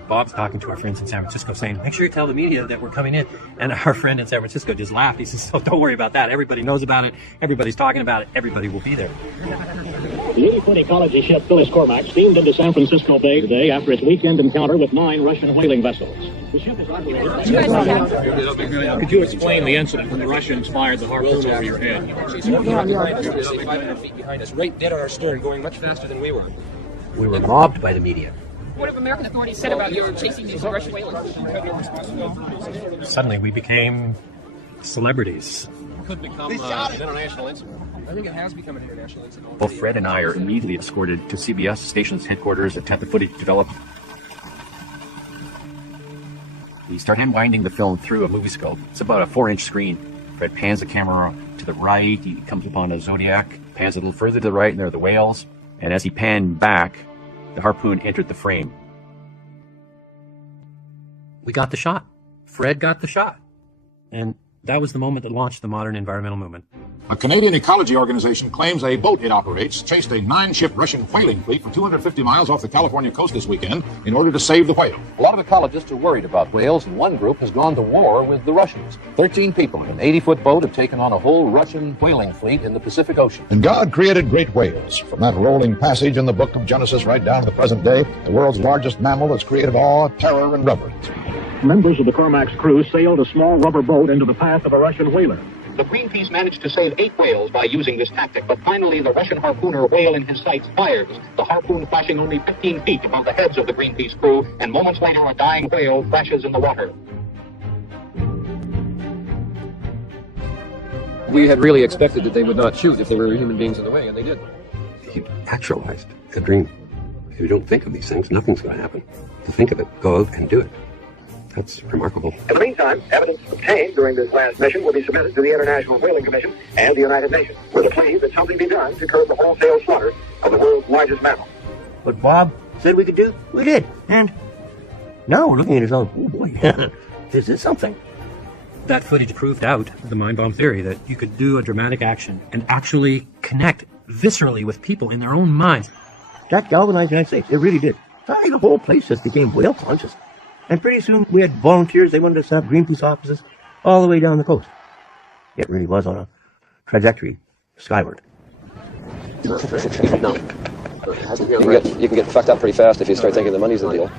Bob's talking to our friends in San Francisco saying, make sure you tell the media that we're coming in. And our friend in San Francisco just laughed. He says, oh, don't worry about that. Everybody knows about it. Everybody's talking about it. Everybody will be there. The 80-foot ecology ship Phyllis Cormac steamed into San Francisco Bay today after its weekend encounter with 9 Russian whaling vessels. The ship is operated. Could you explain the incident when the Russians fired the harpoon over your head? 500 feet behind us, right dead on our stern, going much faster than we were. We were mobbed by the media. What have American authorities said about you chasing these Russian whalers? Suddenly we became celebrities. Could become an international incident. I think it has become an international incident. Both Fred and I are immediately escorted to CBS station's headquarters to have the footage developed. We start unwinding the film through a movie scope. It's about a 4-inch screen. Fred pans the camera to the right. He comes upon a Zodiac, pans a little further to the right, and there are the whales. And as he panned back, the harpoon entered the frame. We got the shot. Fred got the shot. And that was the moment that launched the modern environmental movement. A Canadian ecology organization claims a boat it operates chased a 9-ship Russian whaling fleet for 250 miles off the California coast this weekend in order to save the whale. A lot of ecologists are worried about whales, and one group has gone to war with the Russians. 13 people in an 80-foot boat have taken on a whole Russian whaling fleet in the Pacific Ocean. And God created great whales. From that rolling passage in the book of Genesis right down to the present day, the world's largest mammal has created awe, terror, and reverence. Members of the Cormac's crew sailed a small rubber boat into the path of a Russian whaler. The Greenpeace managed to save 8 whales by using this tactic, but finally the Russian harpooner whale in his sights fires, the harpoon flashing only 15 feet above the heads of the Greenpeace crew, and moments later a dying whale flashes in the water. We had really expected that they would not shoot if there were human beings in the way, and they did. You actualized a dream. If you don't think of these things, nothing's going to happen. To think of it, go out and do it. That's remarkable. In the meantime, evidence obtained during this last mission will be submitted to the International Whaling Commission and the United Nations, with a plea that something be done to curb the wholesale slaughter of the world's largest mammal. What Bob said we could do, we did. And now we're looking at it going, oh boy, this is something. That footage proved out the mind bomb theory that you could do a dramatic action and actually connect viscerally with people in their own minds. That galvanized the United States. It really did. Suddenly the whole place just became whale conscious. And pretty soon we had volunteers. They wanted to set up Greenpeace offices all the way down the coast. It really was on a trajectory skyward. No. You can get fucked up pretty fast if you start thinking the money's the deal.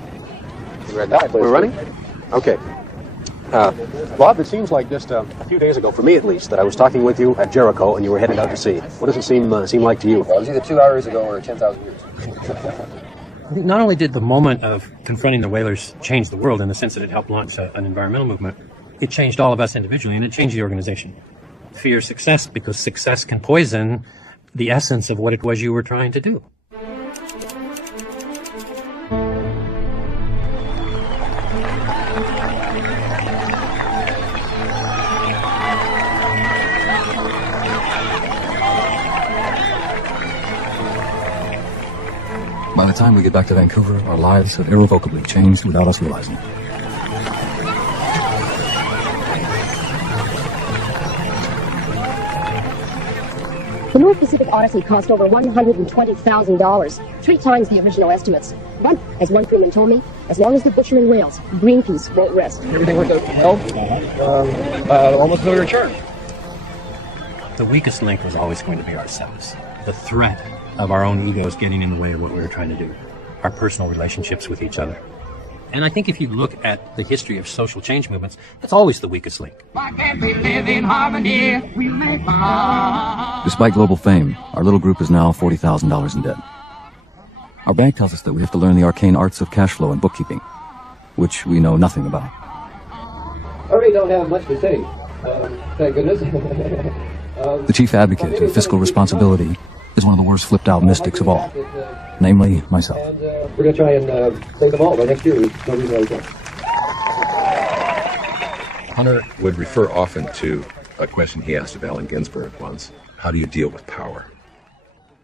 We're running? Okay. Bob, it seems like just a few days ago, for me at least, that I was talking with you at Jericho and you were headed out to sea. What does it seem like to you? Well, it was either 2 hours ago or 10,000 years. I think not only did the moment of confronting the whalers change the world in the sense that it helped launch an environmental movement, it changed all of us individually and it changed the organization. Fear success because success can poison the essence of what it was you were trying to do. By the time we get back to Vancouver, our lives have irrevocably changed without us realizing it. The North Pacific Odyssey cost over $120,000, 3 times the original estimates. But, as one crewman told me, as long as they're butchering whales, Greenpeace won't rest. Everything worked out well. Almost no return. The weakest link was always going to be ourselves. The threat of our own egos getting in the way of what we were trying to do. Our personal relationships with each other. And I think if you look at the history of social change movements, that's always the weakest link. Why can't we live in harmony? We make Despite global fame, our little group is now $40,000 in debt. Our bank tells us that we have to learn the arcane arts of cash flow and bookkeeping, which we know nothing about. I really don't have much to say. Thank goodness. The chief advocate of fiscal responsibility is one of the worst flipped out mystics of all, namely myself. We're going to try and save them all by next year. There's no reason why we can't. Hunter would refer often to a question he asked of Allen Ginsberg once. How do you deal with power?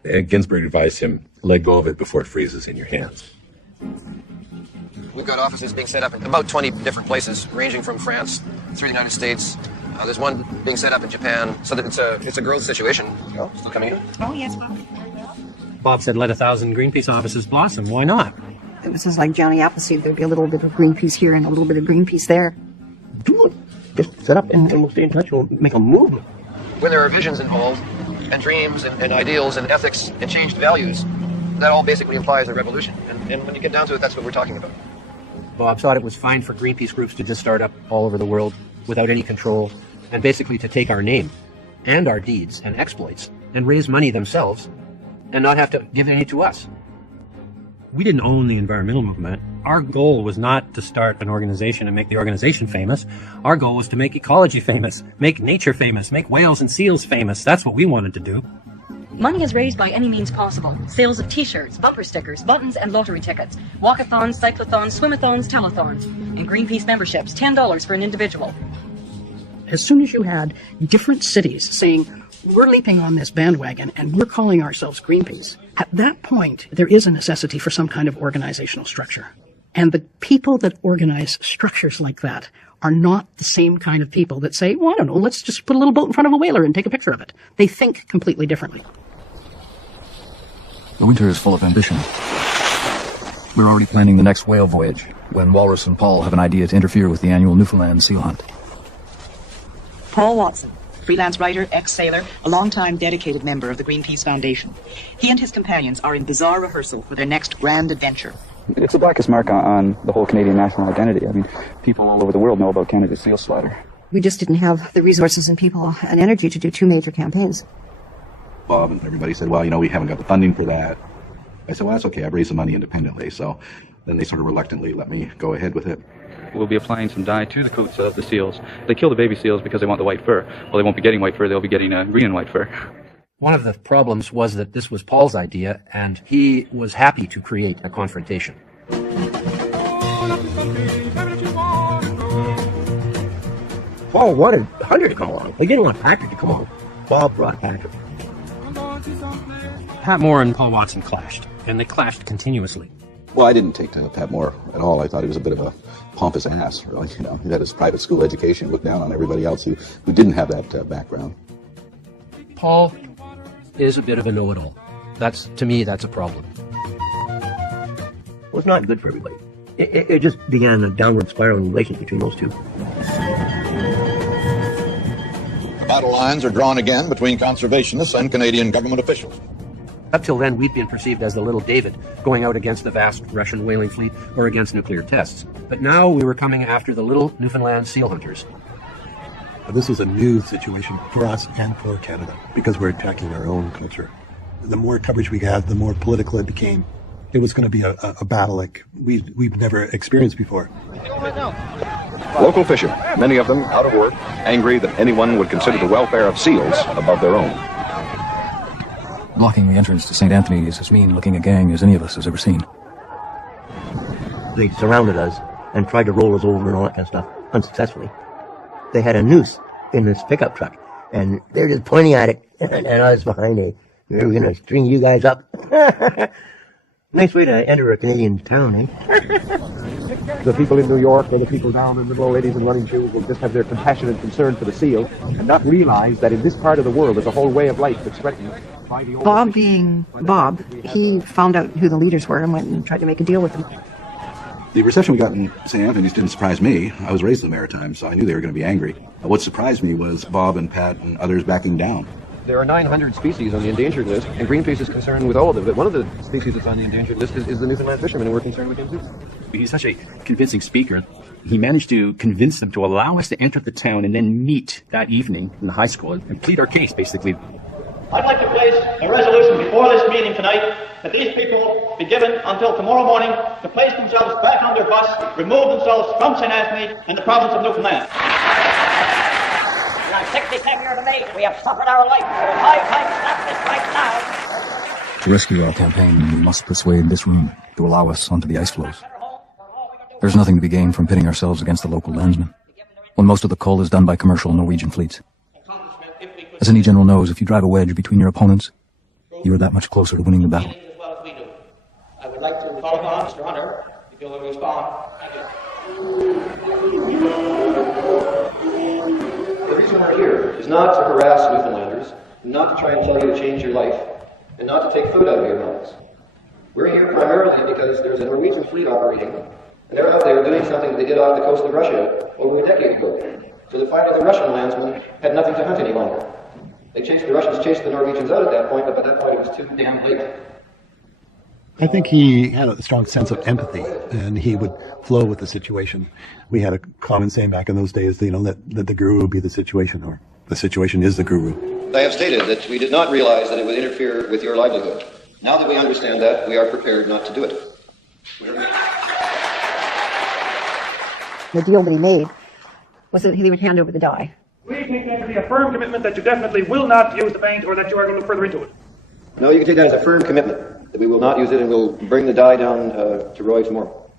And Ginsberg advised him, let go of it before it freezes in your hands. We've got offices being set up in about 20 different places, ranging from France through the United States. There's one being set up in Japan, so that it's a growth situation. Oh, still coming in? Oh, yes, Bob. Bob said, let 1,000 Greenpeace offices blossom. Why not? It was just like Johnny Appleseed. There'd be a little bit of Greenpeace here and a little bit of Greenpeace there. Do it. Just set up and we'll stay in touch. We'll make a movement. When there are visions involved, and dreams, and ideals, and ethics, and changed values, that all basically implies a revolution. And when you get down to it, that's what we're talking about. Bob thought it was fine for Greenpeace groups to just start up all over the world without any control, and basically to take our name and our deeds and exploits and raise money themselves and not have to give any to us. We didn't own the environmental movement. Our goal was not to start an organization and make the organization famous. Our goal was to make ecology famous, make nature famous, make whales and seals famous. That's what we wanted to do. Money is raised by any means possible. Sales of t-shirts, bumper stickers, buttons, and lottery tickets. Walkathons, cyclothons, swimathons, telethons. And Greenpeace memberships, $10 for an individual. As soon as you had different cities saying, we're leaping on this bandwagon and we're calling ourselves Greenpeace, at that point, there is a necessity for some kind of organizational structure. And the people that organize structures like that are not the same kind of people that say, well, I don't know, let's just put a little boat in front of a whaler and take a picture of it. They think completely differently. The winter is full of ambition. We're already planning the next whale voyage, when Walrus and Paul have an idea to interfere with the annual Newfoundland seal hunt. Paul Watson, freelance writer, ex-sailor, a long-time dedicated member of the Greenpeace Foundation. He and his companions are in bizarre rehearsal for their next grand adventure. It's the blackest mark on the whole Canadian national identity. I mean, people all over the world know about Canada's seal slaughter. We just didn't have the resources and people and energy to do 2 major campaigns. Bob and everybody said, well, we haven't got the funding for that. I said, well, that's okay. I've raised the money independently. So then they sort of reluctantly let me go ahead with it. We'll be applying some dye to the coats of the seals. They kill the baby seals because they want the white fur. Well, they won't be getting white fur. They'll be getting green and white fur. One of the problems was that this was Paul's idea, and he was happy to create a confrontation. Paul wanted Hunter to come along. He didn't want Patrick to come along. Bob brought Patrick. Pat Moore and Paul Watson clashed, and they clashed continuously. Well, I didn't take to Pat Moore at all. I thought he was a bit of a pompous ass, really. He had his private school education, looked down on everybody else who didn't have that background. Paul is a bit of a know-it-all. To me, that's a problem. Well, it's not good for everybody. It just began a downward spiral in relations between those two. Battle lines are drawn again between conservationists and Canadian government officials. Up till then, we'd been perceived as the little David, going out against the vast Russian whaling fleet or against nuclear tests. But now we were coming after the little Newfoundland seal hunters. This was a new situation for us and for Canada because we're attacking our own culture. The more coverage we had, the more political it became. It was going to be a battle like we've never experienced before. Local fishermen, many of them out of work, angry that anyone would consider the welfare of seals above their own. Blocking the entrance to St. Anthony is as mean-looking a gang as any of us has ever seen. They surrounded us and tried to roll us over and all that kind of stuff, unsuccessfully. They had a noose in this pickup truck, and they're just pointing at it, and I was behind it. We were going to string you guys up. Nice way to enter a Canadian town, eh? The people in New York or the people down in the low 80s and running shoes will just have their compassion and concern for the seal and not realize that in this part of the world there's a whole way of life that's threatened by the... Bob being Bob, he found out who the leaders were and went and tried to make a deal with them. The reception we got in St. Anthony's didn't surprise me. I was raised in the Maritimes, so I knew they were going to be angry. What surprised me was Bob and Pat and others backing down. There are 900 species on the endangered list, and Greenpeace is concerned with all of them. But one of the species that's on the endangered list is the Newfoundland fishermen, and we're concerned with them too. He's such a convincing speaker. He managed to convince them to allow us to enter the town and then meet that evening in the high school and plead our case, basically. I'd like to place a resolution before this meeting tonight that these people be given until tomorrow morning to place themselves back on their bus, remove themselves from St. Anthony and the province of Newfoundland. We are 67 years of age. We have suffered our life. It is high time to stop this right now. To rescue our campaign, we must persuade this room to allow us onto the ice floes. There's nothing to be gained from pitting ourselves against the local landsmen, when most of the coal is done by commercial Norwegian fleets. As any general knows, if you drive a wedge between your opponents, you are that much closer to winning the battle. I would like to call upon Mr. Hunter if you'll respond. The reason we're here is not to harass Newfoundlanders, not to try and tell you to change your life, and not to take food out of your mouths. We're here primarily because there's a Norwegian fleet operating, and they're out there doing something that they did off the coast of Russia over a decade ago. So that finally the Russian landsmen had nothing to hunt any longer. The Russians chased the Norwegians out at that point, but by that point it was too damn late. I think he had a strong sense of empathy, and he would flow with the situation. We had a common saying back in those days, let the guru be the situation, or the situation is the guru. I have stated that we did not realize that it would interfere with your livelihood. Now that we understand that, we are prepared not to do it. The deal that he made was that he would hand over the dye. We take that to be a firm commitment that you definitely will not use the paint or that you are going to look further into it. No, you can take that as a firm commitment that we will not use it and we'll bring the dye down to Roy tomorrow.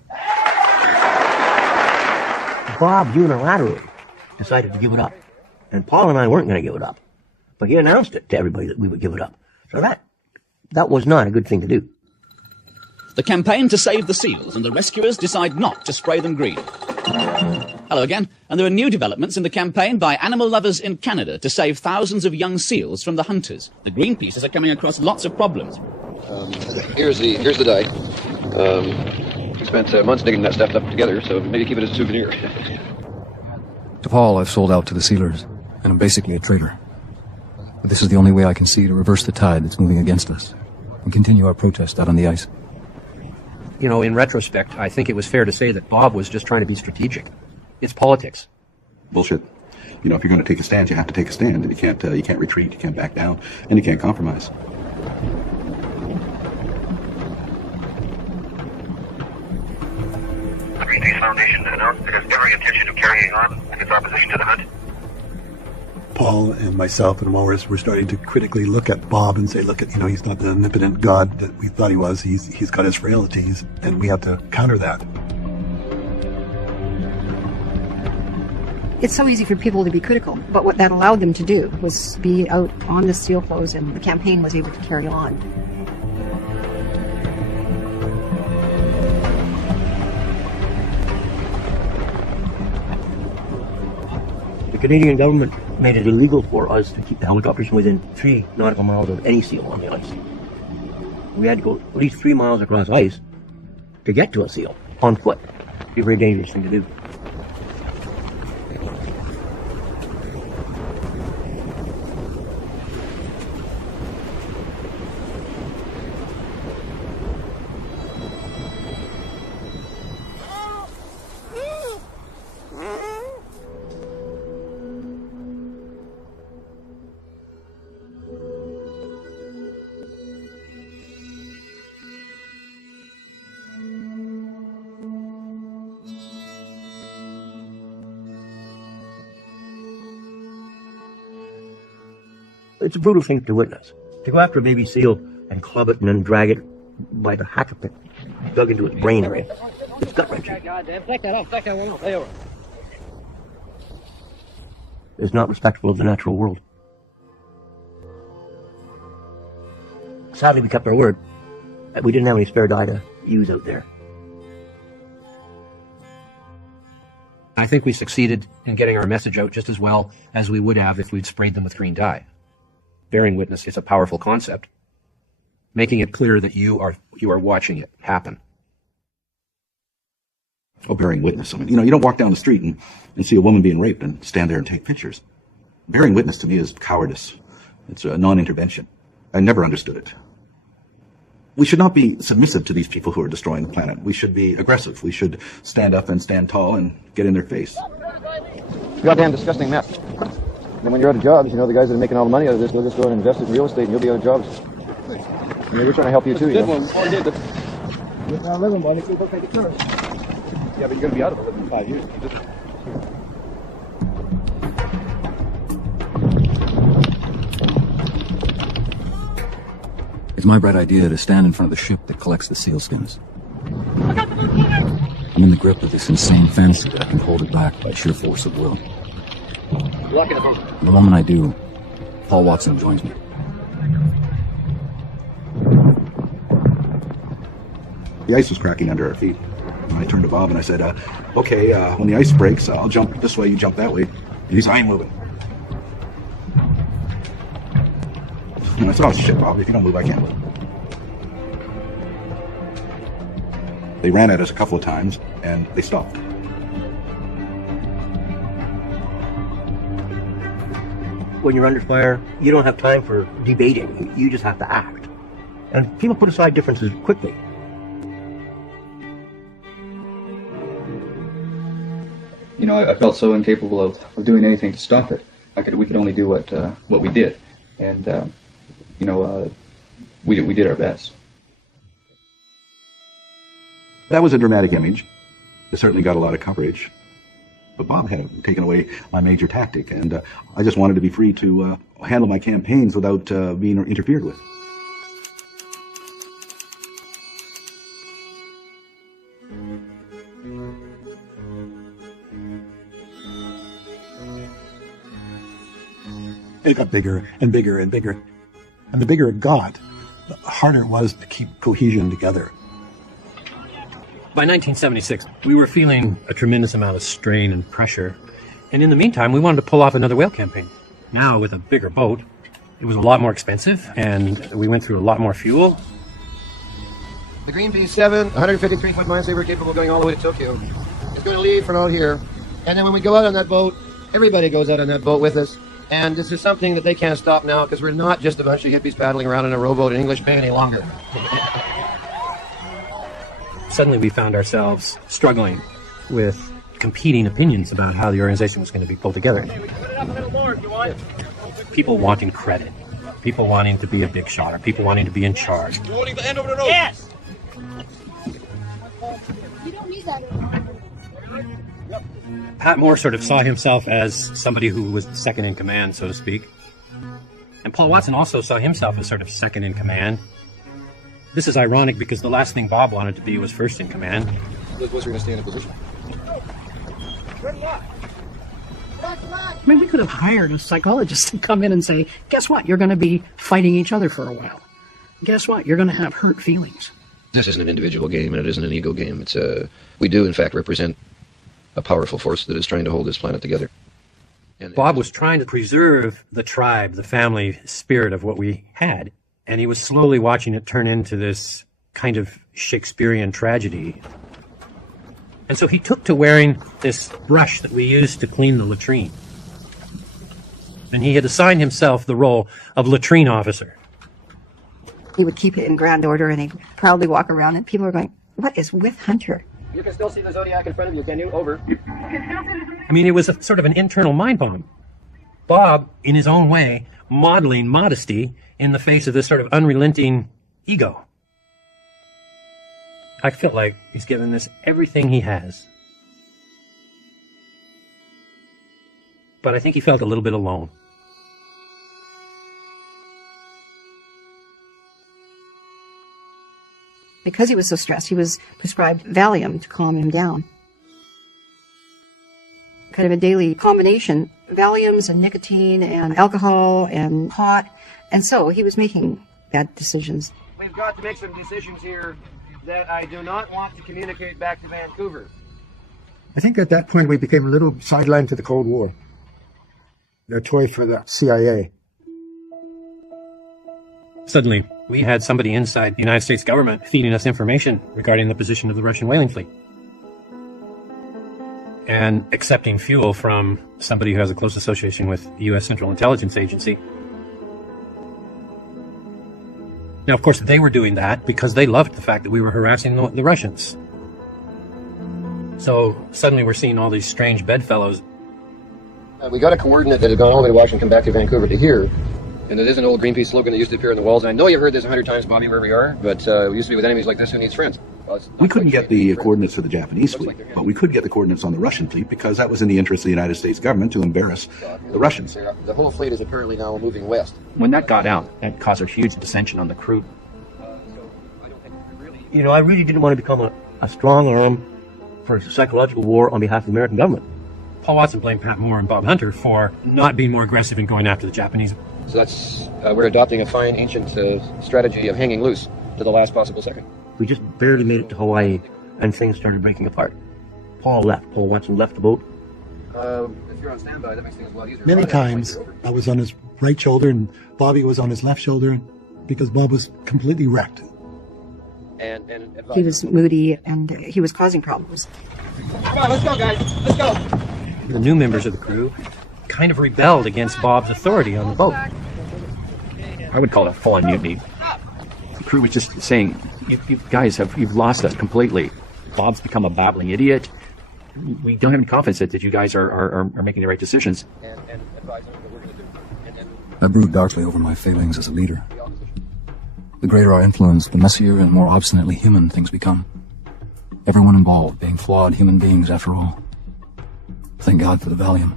Bob unilaterally decided to give it up. And Paul and I weren't going to give it up. But he announced it to everybody that we would give it up. So that was not a good thing to do. The campaign to save the seals, and the rescuers decide not to spray them green. Hello again, and there are new developments in the campaign by animal lovers in Canada to save thousands of young seals from the hunters. The Greenpeaces are coming across lots of problems. Here's the dye. We spent months digging that stuff up together, so maybe keep it as a souvenir. To Paul, I've sold out to the sealers, and I'm basically a traitor. But this is the only way I can see to reverse the tide that's moving against us, and continue our protest out on the ice. In retrospect, I think it was fair to say that Bob was just trying to be strategic. It's politics. Bullshit. You know, if you're going to take a stand, you have to take a stand. You can't retreat, you can't back down, and you can't compromise. The Greenpeace Foundation announced it has every intention of carrying on its opposition to the hunt. Paul and myself and Morris were starting to critically look at Bob and say, look at, he's not the omnipotent God that we thought he was. He's got his frailties, and we have to counter that. It's so easy for people to be critical, but what that allowed them to do was be out on the seal floes, and the campaign was able to carry on. The Canadian government made it illegal for us to keep the helicopters within 3 nautical miles of any seal on the ice. We had to go at least 3 miles across ice to get to a seal on foot. It'd be a very dangerous thing to do. It's a brutal thing to witness. To go after a baby seal and club it and then drag it by the hack of it, dug into its brain area. It's gut-wrenching. It's not respectful of the natural world. Sadly, we kept our word. We didn't have any spare dye to use out there. I think we succeeded in getting our message out just as well as we would have if we'd sprayed them with green dye. Bearing witness is a powerful concept, making it clear that you are watching it happen. Oh, bearing witness. I mean, you don't walk down the street and see a woman being raped and stand there and take pictures. Bearing witness to me is cowardice. It's a non-intervention. I never understood it. We should not be submissive to these people who are destroying the planet. We should be aggressive. We should stand up and stand tall and get in their face. Goddamn disgusting mess. And when you're out of jobs, the guys that are making all the money out of this, they'll just go and invest in real estate and you'll be out of jobs. We're trying to help you too, Good one. Yeah, but you're going to be out of it within 5 years. It's my bright idea to stand in front of the ship that collects the seal skins. I'm in the grip of this insane fantasy that I can hold it back by sheer force of will. The moment I do, Paul Watson joins me. The ice was cracking under our feet. I turned to Bob and I said, okay, when the ice breaks, I'll jump this way, you jump that way. And he said, I ain't moving. And I said, oh, shit, Bob, if you don't move, I can't move. They ran at us a couple of times, and they stopped. When you're under fire, you don't have time for debating. You just have to act. And people put aside differences quickly. I felt so incapable of doing anything to stop it. We could only do what we did, and we did our best. That was a dramatic image. It certainly got a lot of coverage. But Bob had taken away my major tactic, and I just wanted to be free to handle my campaigns without being interfered with. It got bigger and bigger and bigger. And the bigger it got, the harder it was to keep cohesion together. By 1976, we were feeling a tremendous amount of strain and pressure. And in the meantime, we wanted to pull off another whale campaign. Now, with a bigger boat, it was a lot more expensive, and we went through a lot more fuel. The Greenpeace 7, 153-foot minesaver capable of going all the way to Tokyo. It's going to leave from out here. And then when we go out on that boat, everybody goes out on that boat with us. And this is something that they can't stop now because we're not just a bunch of hippies paddling around in a rowboat in English Bay any longer. Suddenly we found ourselves struggling with competing opinions about how the organization was going to be pulled together. People wanting credit, people wanting to be a big shot, or people wanting to be in charge. Holding the end over the rope. Yes. You don't need that. Pat Moore sort of saw himself as somebody who was second in command, so to speak. And Paul Watson also saw himself as sort of second in command. This is ironic because the last thing Bob wanted to be was first in command. Those boys are going to stay in a position. I mean, we could have hired a psychologist to come in and say, guess what? You're going to be fighting each other for a while. Guess what? You're going to have hurt feelings. This isn't an individual game, and it isn't an ego game. It's we do, in fact, represent a powerful force that is trying to hold this planet together. And Bob was trying to preserve the tribe, the family spirit of what we had, and he was slowly watching it turn into this kind of Shakespearean tragedy. And so he took to wearing this brush that we used to clean the latrine. And he had assigned himself the role of latrine officer. He would keep it in grand order, and he'd proudly walk around, and people were going, what is with Hunter? You can still see the Zodiac in front of you, can you? Over. I mean, it was a sort of an internal mind bomb. Bob, in his own way, modeling modesty in the face of this sort of unrelenting ego. I feel like he's given this everything he has. But I think he felt a little bit alone. Because he was so stressed, he was prescribed Valium to calm him down. Kind of a daily combination, Valiums and nicotine and alcohol and pot. And so he was making bad decisions. We've got to make some decisions here that I do not want to communicate back to Vancouver. I think at that point we became a little sidelined to the Cold War. A toy for the CIA. Suddenly, we had somebody inside the United States government feeding us information regarding the position of the Russian whaling fleet. And accepting fuel from somebody who has a close association with the U.S. Central Intelligence Agency. Now, of course, they were doing that because they loved the fact that we were harassing the Russians. So suddenly we're seeing all these strange bedfellows. We got a coordinate that had gone all the way to Washington back to Vancouver to here. And it is an old Greenpeace slogan that used to appear on the walls. And I know you've heard this 100 times, Bobby, where we are, but we used to be with enemies like this, who needs friends? We couldn't get the coordinates for the Japanese fleet, but we could get the coordinates on the Russian fleet because that was in the interest of the United States government to embarrass the Russians. The whole fleet is apparently now moving west. When that got out, that caused a huge dissension on the crew. You know, I really didn't want to become a strong arm for a psychological war on behalf of the American government. Paul Watson blamed Pat Moore and Bob Hunter for not being more aggressive in going after the Japanese. So that's, we're adopting a fine ancient strategy of hanging loose to the last possible second. We just barely made it to Hawaii, and things started breaking apart. Paul Watson left the boat. If you're on standby, that makes things a lot easier. Many times I was on his right shoulder and Bobby was on his left shoulder because Bob was completely wrecked. And he was moody and he was causing problems. Come on, let's go, guys. Let's go. The new members of the crew kind of rebelled against Bob's authority on the boat. I would call it a full-on mutiny. The crew was just saying, you guys you've lost us completely. Bob's become a babbling idiot. We don't have any confidence that you guys are making the right decisions. I brood darkly over my failings as a leader. The greater our influence, the messier and more obstinately human things become. Everyone involved being flawed human beings after all. Thank God for the Valium.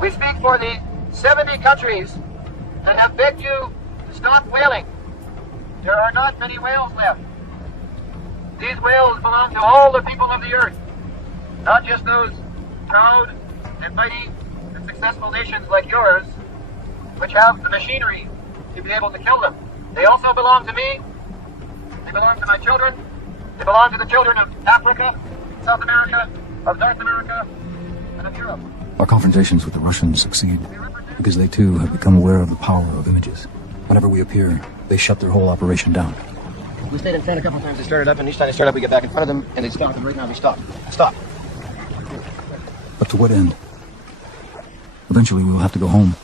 We speak for the 70 countries that have begged you to stop whaling. There are not many whales left. These whales belong to all the people of the earth, not just those proud and mighty and successful nations like yours, which have the machinery to be able to kill them. They also belong to me. They belong to my children. They belong to the children of Africa, South America, of North America, and of Europe. Our confrontations with the Russians succeed because they too have become aware of the power of images. Whenever we appear, they shut their whole operation down. We stayed in front a couple of times. They started up, and each time they start up, we get back in front of them, and they stop. And right now, we stop. Stop. But to what end? Eventually, we will have to go home.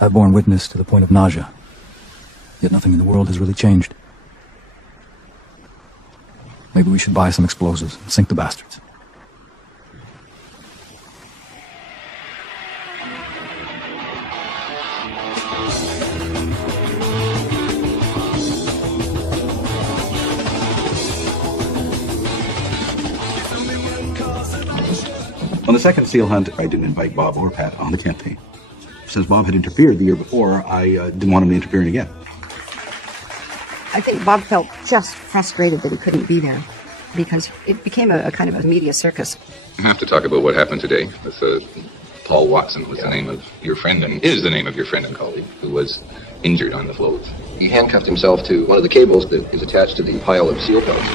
I've borne witness to the point of nausea. Yet nothing in the world has really changed. Maybe we should buy some explosives and sink the bastards. On the second seal hunt, I didn't invite Bob or Pat on the campaign. Since Bob had interfered the year before, I didn't want him interfering again. I think Bob felt just frustrated that he couldn't be there because it became a kind of a media circus. I have to talk about what happened today with Paul Watson was the name of your friend and is the name of your friend and colleague who was injured on the floats. He handcuffed himself to one of the cables that is attached to the pile of seal pellets.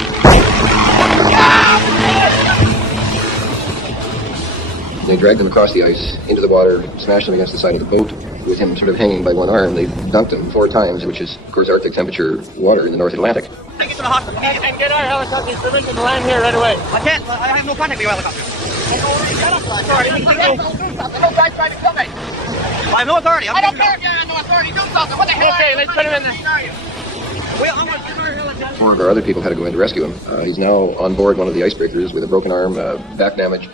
They dragged him across the ice, into the water, smashed him against the side of the boat. With him sort of hanging by one arm, they dunked him 4 times, which is, of course, Arctic temperature water in the North Atlantic. Take it to the hospital. And get our helicopters permission to land here right away. I can't. I have no contact with your helicopter. Sorry, no guy's trying to kill me. I have no authority. I don't care if you have no authority. Do something. What the hell? Okay, let's put him in there. 4 of our other people had to go in to rescue him. He's now on board one of the icebreakers with a broken arm, back damage,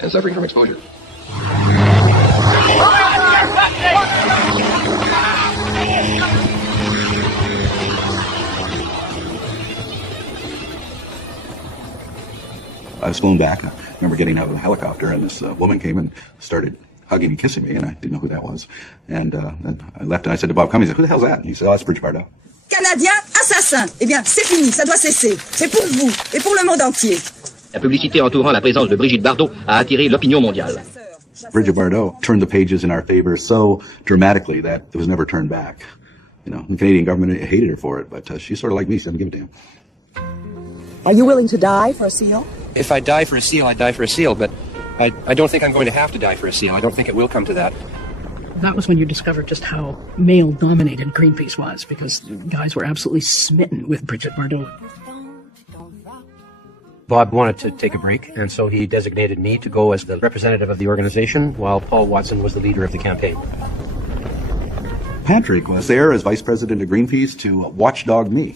and suffering from exposure. I was flown back. I remember getting out of the helicopter, and this woman came and started hugging and kissing me, and I didn't know who that was. And then I left, and I said to Bob Cummings, who the hell's that? And he said, oh, that's Bridget Bardot. Canadien assassin. Eh bien, c'est fini, ça doit cesser. C'est pour vous et pour le monde entier. La publicité entourant la présence de Brigitte Bardot a attiré l'opinion mondiale. Bridget Bardot turned the pages in our favor so dramatically that it was never turned back. You know, the Canadian government hated her for it, but she's sort of like me, she doesn't give a damn. Are you willing to die for a seal? If I die for a seal, I die for a seal, but I don't think I'm going to have to die for a seal. I don't think it will come to that. That was when you discovered just how male-dominated Greenpeace was, because guys were absolutely smitten with Bridget Bardot. Bob wanted to take a break, and so he designated me to go as the representative of the organization, while Paul Watson was the leader of the campaign. Patrick was there as vice president of Greenpeace to watchdog me.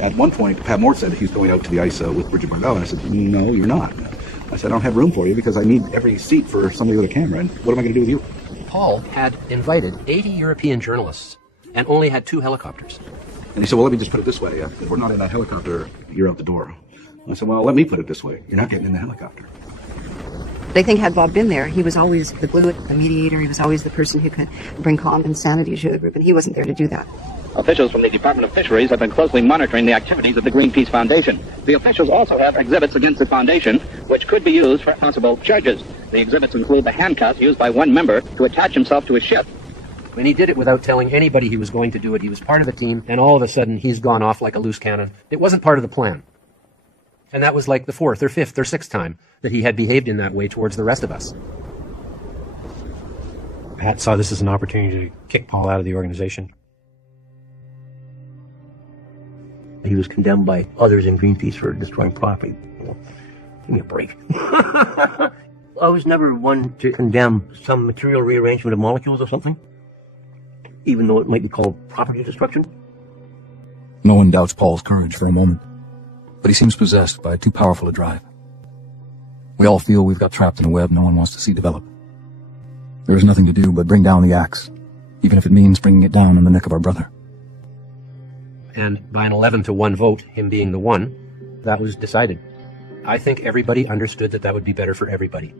At one point, Pat Moore said he's going out to the ice with Bridget Bardot, and I said, no, you're not. I said, I don't have room for you because I need every seat for somebody with a camera, and what am I going to do with you? Paul had invited 80 European journalists and only had 2 helicopters. And he said, well, let me just put it this way. If we're not in that helicopter, you're out the door. I said, well, let me put it this way. You're not getting in the helicopter. They think had Bob been there, he was always the glue, the mediator, he was always the person who could bring calm and sanity to the group, and he wasn't there to do that. Officials from the Department of Fisheries have been closely monitoring the activities of the Greenpeace Foundation. The officials also have exhibits against the foundation, which could be used for possible charges. The exhibits include the handcuffs used by one member to attach himself to a ship. When he did it without telling anybody he was going to do it, he was part of a team, and all of a sudden he's gone off like a loose cannon. It wasn't part of the plan. And that was like the 4th or 5th or 6th time that he had behaved in that way towards the rest of us. Pat saw this as an opportunity to kick Paul out of the organization. He was condemned by others in Greenpeace for destroying property. Give me a break. I was never one to condemn some material rearrangement of molecules or something, even though it might be called property destruction. No one doubts Paul's courage for a moment, but he seems possessed by too powerful a drive. We all feel we've got trapped in a web no one wants to see develop. There is nothing to do but bring down the axe, even if it means bringing it down in the neck of our brother. And by an 11-to-1 vote, him being the one, that was decided. I think everybody understood that that would be better for everybody.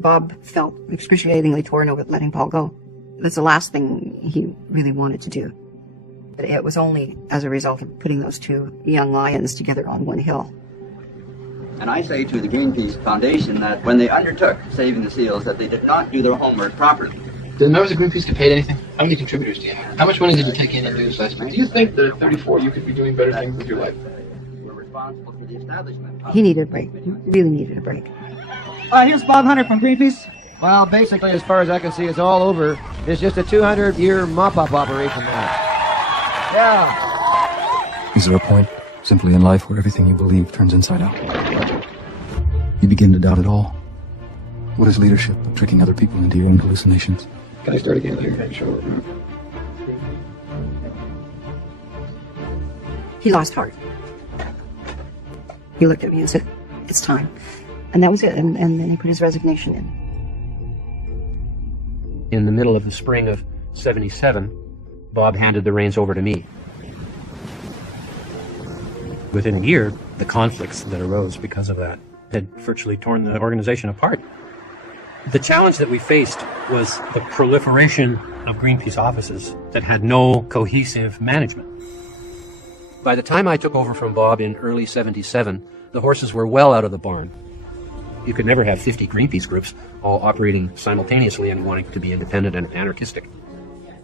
Bob felt excruciatingly torn over letting Paul go. That's the last thing he really wanted to do. But it was only as a result of putting those 2 young lions together on one hill. And I say to the Greenpeace Foundation that when they undertook saving the seals, that they did not do their homework properly. Did the members of Greenpeace get paid anything? How many contributors do you have? How much money did you take in and do this last week? Do you think that at 34 you could be doing better things with your life? We're responsible for the establishment. He needed a break. He really needed a break. Here's Bob Hunter from Greenpeace. Well, basically, as far as I can see, it's all over. It's just a 200-year mop-up operation now. Yeah. Is there a point, simply in life, where everything you believe turns inside out? You begin to doubt it all. What is leadership but tricking other people into your own hallucinations? Can I start again here? Sure. he lost heart. He looked at me and said, "It's time." And that was it. And then he put his resignation in. In the middle of the spring of '77, Bob handed the reins over to me. Within a year, the conflicts that arose because of that had virtually torn the organization apart. The challenge that we faced was the proliferation of Greenpeace offices that had no cohesive management. By the time I took over from Bob in early '77, the horses were well out of the barn. You could never have 50 Greenpeace groups all operating simultaneously and wanting to be independent and anarchistic.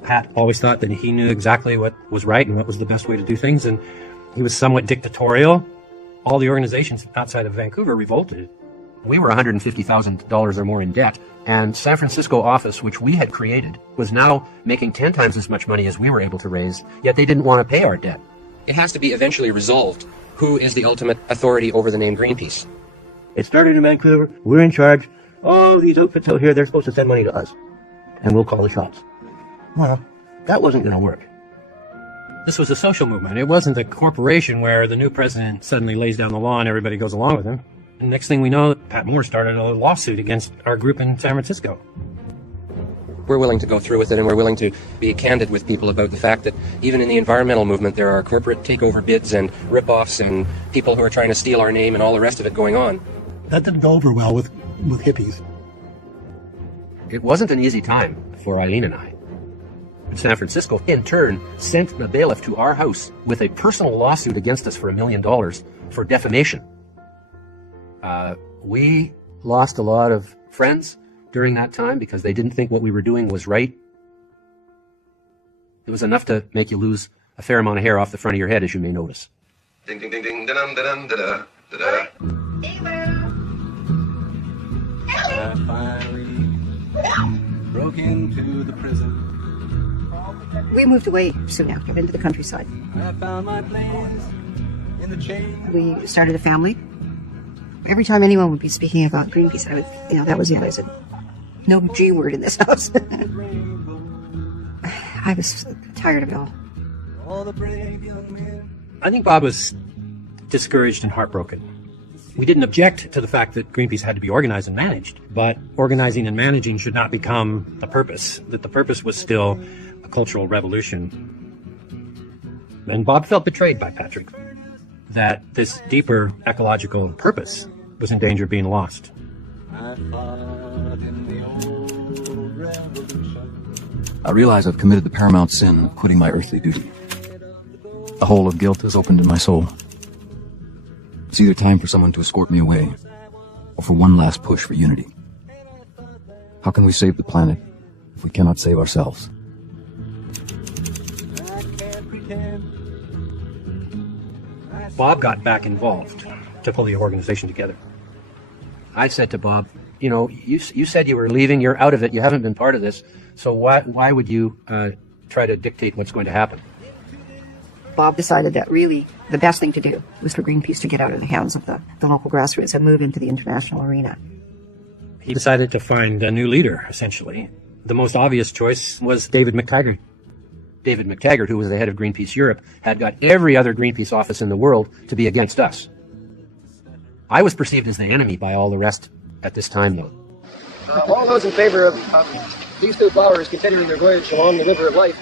Pat always thought that he knew exactly what was right and what was the best way to do things, and he was somewhat dictatorial. All the organizations outside of Vancouver revolted. We were $150,000 or more in debt, and San Francisco office, which we had created, was now making 10 times as much money as we were able to raise, yet they didn't want to pay our debt. It has to be eventually resolved. Who is the ultimate authority over the name Greenpeace? It started in Vancouver. We're in charge. Oh, these outfits out here, they're supposed to send money to us. And we'll call the shots. Well, that wasn't going to work. This was a social movement. It wasn't a corporation where the new president suddenly lays down the law and everybody goes along with him. And next thing we know, Pat Moore started a lawsuit against our group in San Francisco. We're willing to go through with it, and we're willing to be candid with people about the fact that even in the environmental movement, there are corporate takeover bids and rip-offs and people who are trying to steal our name and all the rest of it going on. That didn't go over well with hippies. It wasn't an easy time for Eileen and I. San Francisco, in turn, sent a bailiff to our house with a personal lawsuit against us for $1 million for defamation. We lost a lot of friends during that time because they didn't think what we were doing was right. It was enough to make you lose a fair amount of hair off the front of your head, as you may notice. Ding ding ding ding da dum da dum da da da da. I finally broke into the prison. We moved away soon after into the countryside. I found my place in the chain. We started a family. Every time anyone would be speaking about Greenpeace, I would, that was it. I said, no G word in this house. I was tired of it all. I think Bob was discouraged and heartbroken. We didn't object to the fact that Greenpeace had to be organized and managed, but organizing and managing should not become a purpose, that the purpose was still a cultural revolution. And Bob felt betrayed by Patrick, that this deeper ecological purpose was in danger of being lost. I realize I've committed the paramount sin of quitting my earthly duty. A hole of guilt has opened in my soul. It's either time for someone to escort me away, or for one last push for unity. How can we save the planet if we cannot save ourselves? Bob got back involved to pull the organization together. I said to Bob, you said you were leaving, you're out of it, you haven't been part of this, so why would you try to dictate what's going to happen? Bob decided that really the best thing to do was for Greenpeace to get out of the hands of the local grassroots and move into the international arena. He decided to find a new leader, essentially. The most obvious choice was David McTaggart. David McTaggart, who was the head of Greenpeace Europe, had got every other Greenpeace office in the world to be against us. I was perceived as the enemy by all the rest at this time, though. All those in favor of these two flowers continuing their voyage along the river of life.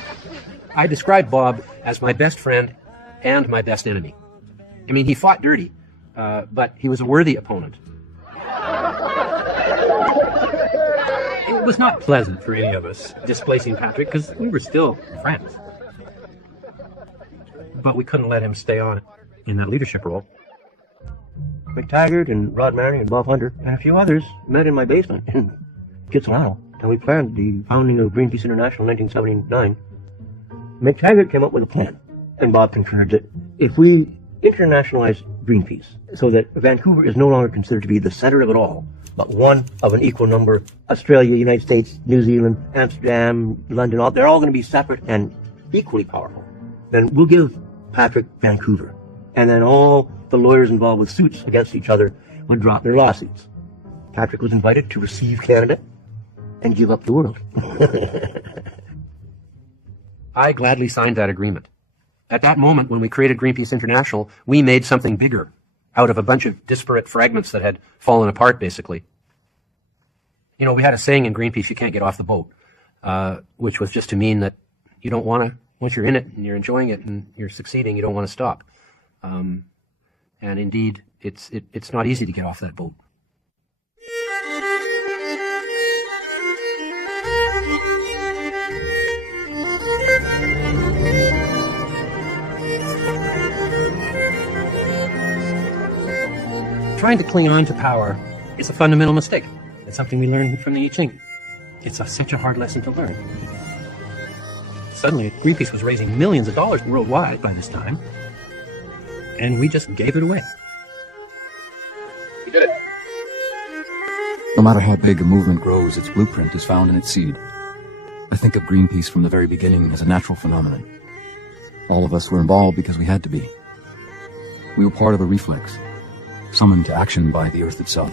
I described Bob as my best friend and my best enemy. I mean, he fought dirty, but he was a worthy opponent. It was not pleasant for any of us displacing Patrick because we were still friends. But we couldn't let him stay on in that leadership role. McTaggart and Rod Manning and Bob Hunter and a few others met in my basement in Kitsilano, and we planned the founding of Greenpeace International in 1979. McTaggart came up with a plan, and Bob concurred that if we internationalize Greenpeace so that Vancouver is no longer considered to be the center of it all, but one of an equal number, Australia, United States, New Zealand, Amsterdam, London, they're all going to be separate and equally powerful, then we'll give Patrick Vancouver. And then all the lawyers involved with suits against each other would drop their lawsuits. Patrick was invited to receive Canada and give up the world. I gladly signed that agreement. At that moment, when we created Greenpeace International, we made something bigger out of a bunch of disparate fragments that had fallen apart, basically. You know, we had a saying in Greenpeace, you can't get off the boat, which was just to mean that you don't want to, once you're in it and you're enjoying it and you're succeeding, you don't want to stop. And indeed, it's not easy to get off that boat. Trying to cling on to power is a fundamental mistake. It's something we learned from the I Ching. It's such a hard lesson to learn. Suddenly, Greenpeace was raising millions of dollars worldwide by this time, and we just gave it away. We did it. No matter how big a movement grows, its blueprint is found in its seed. I think of Greenpeace from the very beginning as a natural phenomenon. All of us were involved because we had to be. We were part of a reflex, summoned to action by the Earth itself.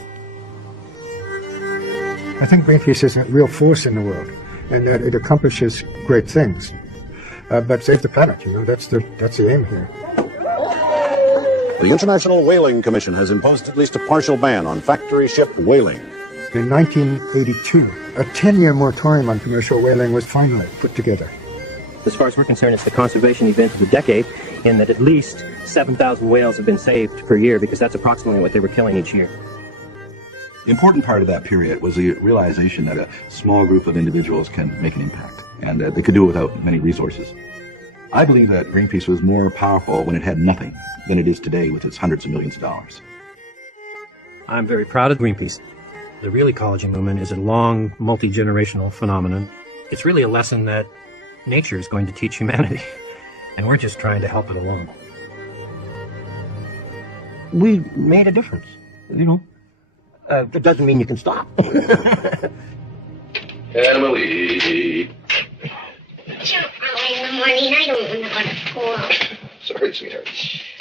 I think Greenpeace is a real force in the world, and that it accomplishes great things. But save the planet, you know, that's the aim here. The International Whaling Commission has imposed at least a partial ban on factory ship whaling. In 1982, a 10-year moratorium on commercial whaling was finally put together. As far as we're concerned, it's the conservation event of the decade, in that at least 7,000 whales have been saved per year, because that's approximately what they were killing each year. The important part of that period was the realization that a small group of individuals can make an impact, and they could do it without many resources. I believe that Greenpeace was more powerful when it had nothing than it is today with its hundreds of millions of dollars. I'm very proud of Greenpeace. The real ecology movement is a long, multi-generational phenomenon. It's really a lesson that nature is going to teach humanity, and we're just trying to help it along. We made a difference, you know. It doesn't mean you can stop. Emily. In the morning, I don't want to go to school. Sorry, sweetheart.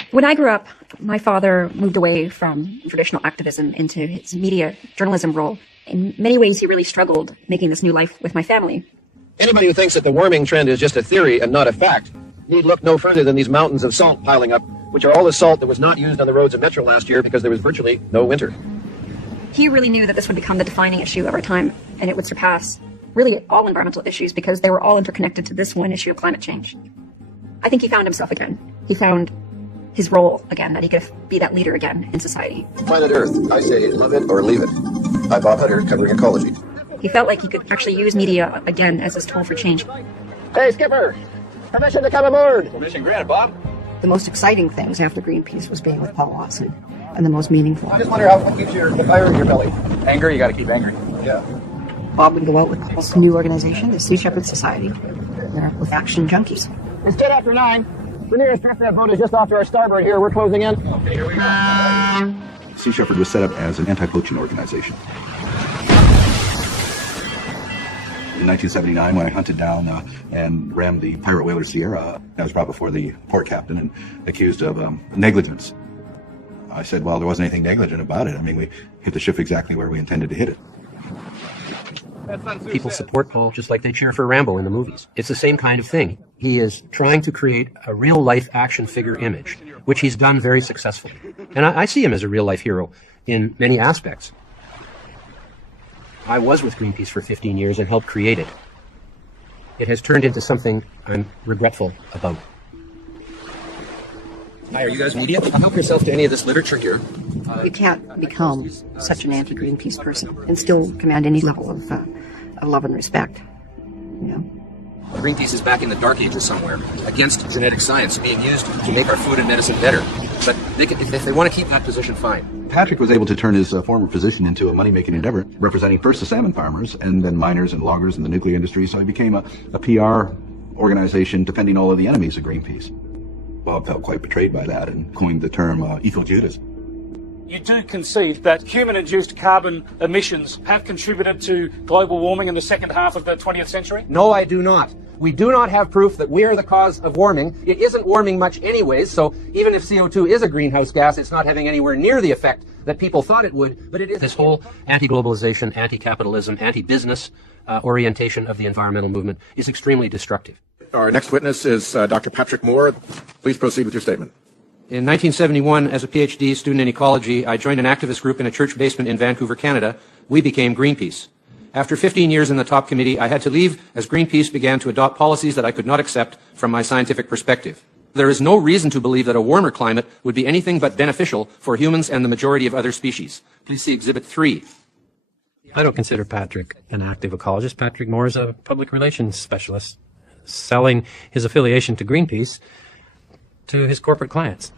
When I grew up, my father moved away from traditional activism into his media journalism role. In many ways, he really struggled making this new life with my family. Anybody who thinks that the warming trend is just a theory and not a fact need look no further than these mountains of salt piling up, which are all the salt that was not used on the roads of Metro last year because there was virtually no winter. He really knew that this would become the defining issue of our time, and it would surpass really all environmental issues because they were all interconnected to this one issue of climate change. I think he found himself again. He found his role again, that he could be that leader again in society. Planet Earth, I say love it or leave it. I'm Bob Hutter, covering ecology. He felt like he could actually use media again as his tool for change. Hey, Skipper! Permission to come aboard! Permission granted, Bob. The most exciting things after Greenpeace was being with Paul Watson, and the most meaningful. I just wonder what keeps the fire in your belly. Anger, you gotta keep angry. Yeah. Bob would go out with Paul's new organization, the Sea Shepherd Society, with action junkies. It's 10 after 9. The nearest driftnet boat is just off to our starboard here. We're closing in. Okay, here we go. Sea Shepherd was set up as an anti-poaching organization. In 1979, when I hunted down and rammed the pirate whaler Sierra, I was brought before the port captain and accused of negligence. I said, well, there wasn't anything negligent about it. I mean, we hit the ship exactly where we intended to hit it. People support Paul just like they cheer for Rambo in the movies. It's the same kind of thing. He is trying to create a real-life action figure image, which he's done very successfully. And I see him as a real-life hero in many aspects. I was with Greenpeace for 15 years and helped create it. It has turned into something I'm regretful about. Hi, are you guys media? Help yourself to any of this literature here. You can't become such an anti-Greenpeace person and still command any level of love and respect. You know? Greenpeace is back in the dark ages somewhere, against genetic science being used to make our food and medicine better. But they can, if they want to keep that position, fine. Patrick was able to turn his former position into a money-making endeavor, representing first the salmon farmers and then miners and loggers in the nuclear industry, so he became a PR organization defending all of the enemies of Greenpeace. Bob felt quite betrayed by that and coined the term eco-Judas. You do concede that human-induced carbon emissions have contributed to global warming in the second half of the 20th century? No, I do not. We do not have proof that we are the cause of warming. It isn't warming much anyways, so even if CO2 is a greenhouse gas, it's not having anywhere near the effect that people thought it would, but it is. This whole anti-globalization, anti-capitalism, anti-business orientation of the environmental movement is extremely destructive. Our next witness is Dr. Patrick Moore. Please proceed with your statement. In 1971, as a PhD student in ecology, I joined an activist group in a church basement in Vancouver, Canada. We became Greenpeace. After 15 years in the top committee, I had to leave as Greenpeace began to adopt policies that I could not accept from my scientific perspective. There is no reason to believe that a warmer climate would be anything but beneficial for humans and the majority of other species. Please see Exhibit 3. I don't consider Patrick an active ecologist. Patrick Moore is a public relations specialist, selling his affiliation to Greenpeace to his corporate clients.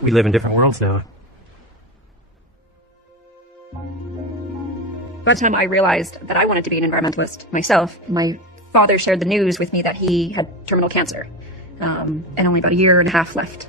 We live in different worlds now. By the time I realized that I wanted to be an environmentalist myself, my father shared the news with me that he had terminal cancer, and only about a year and a half left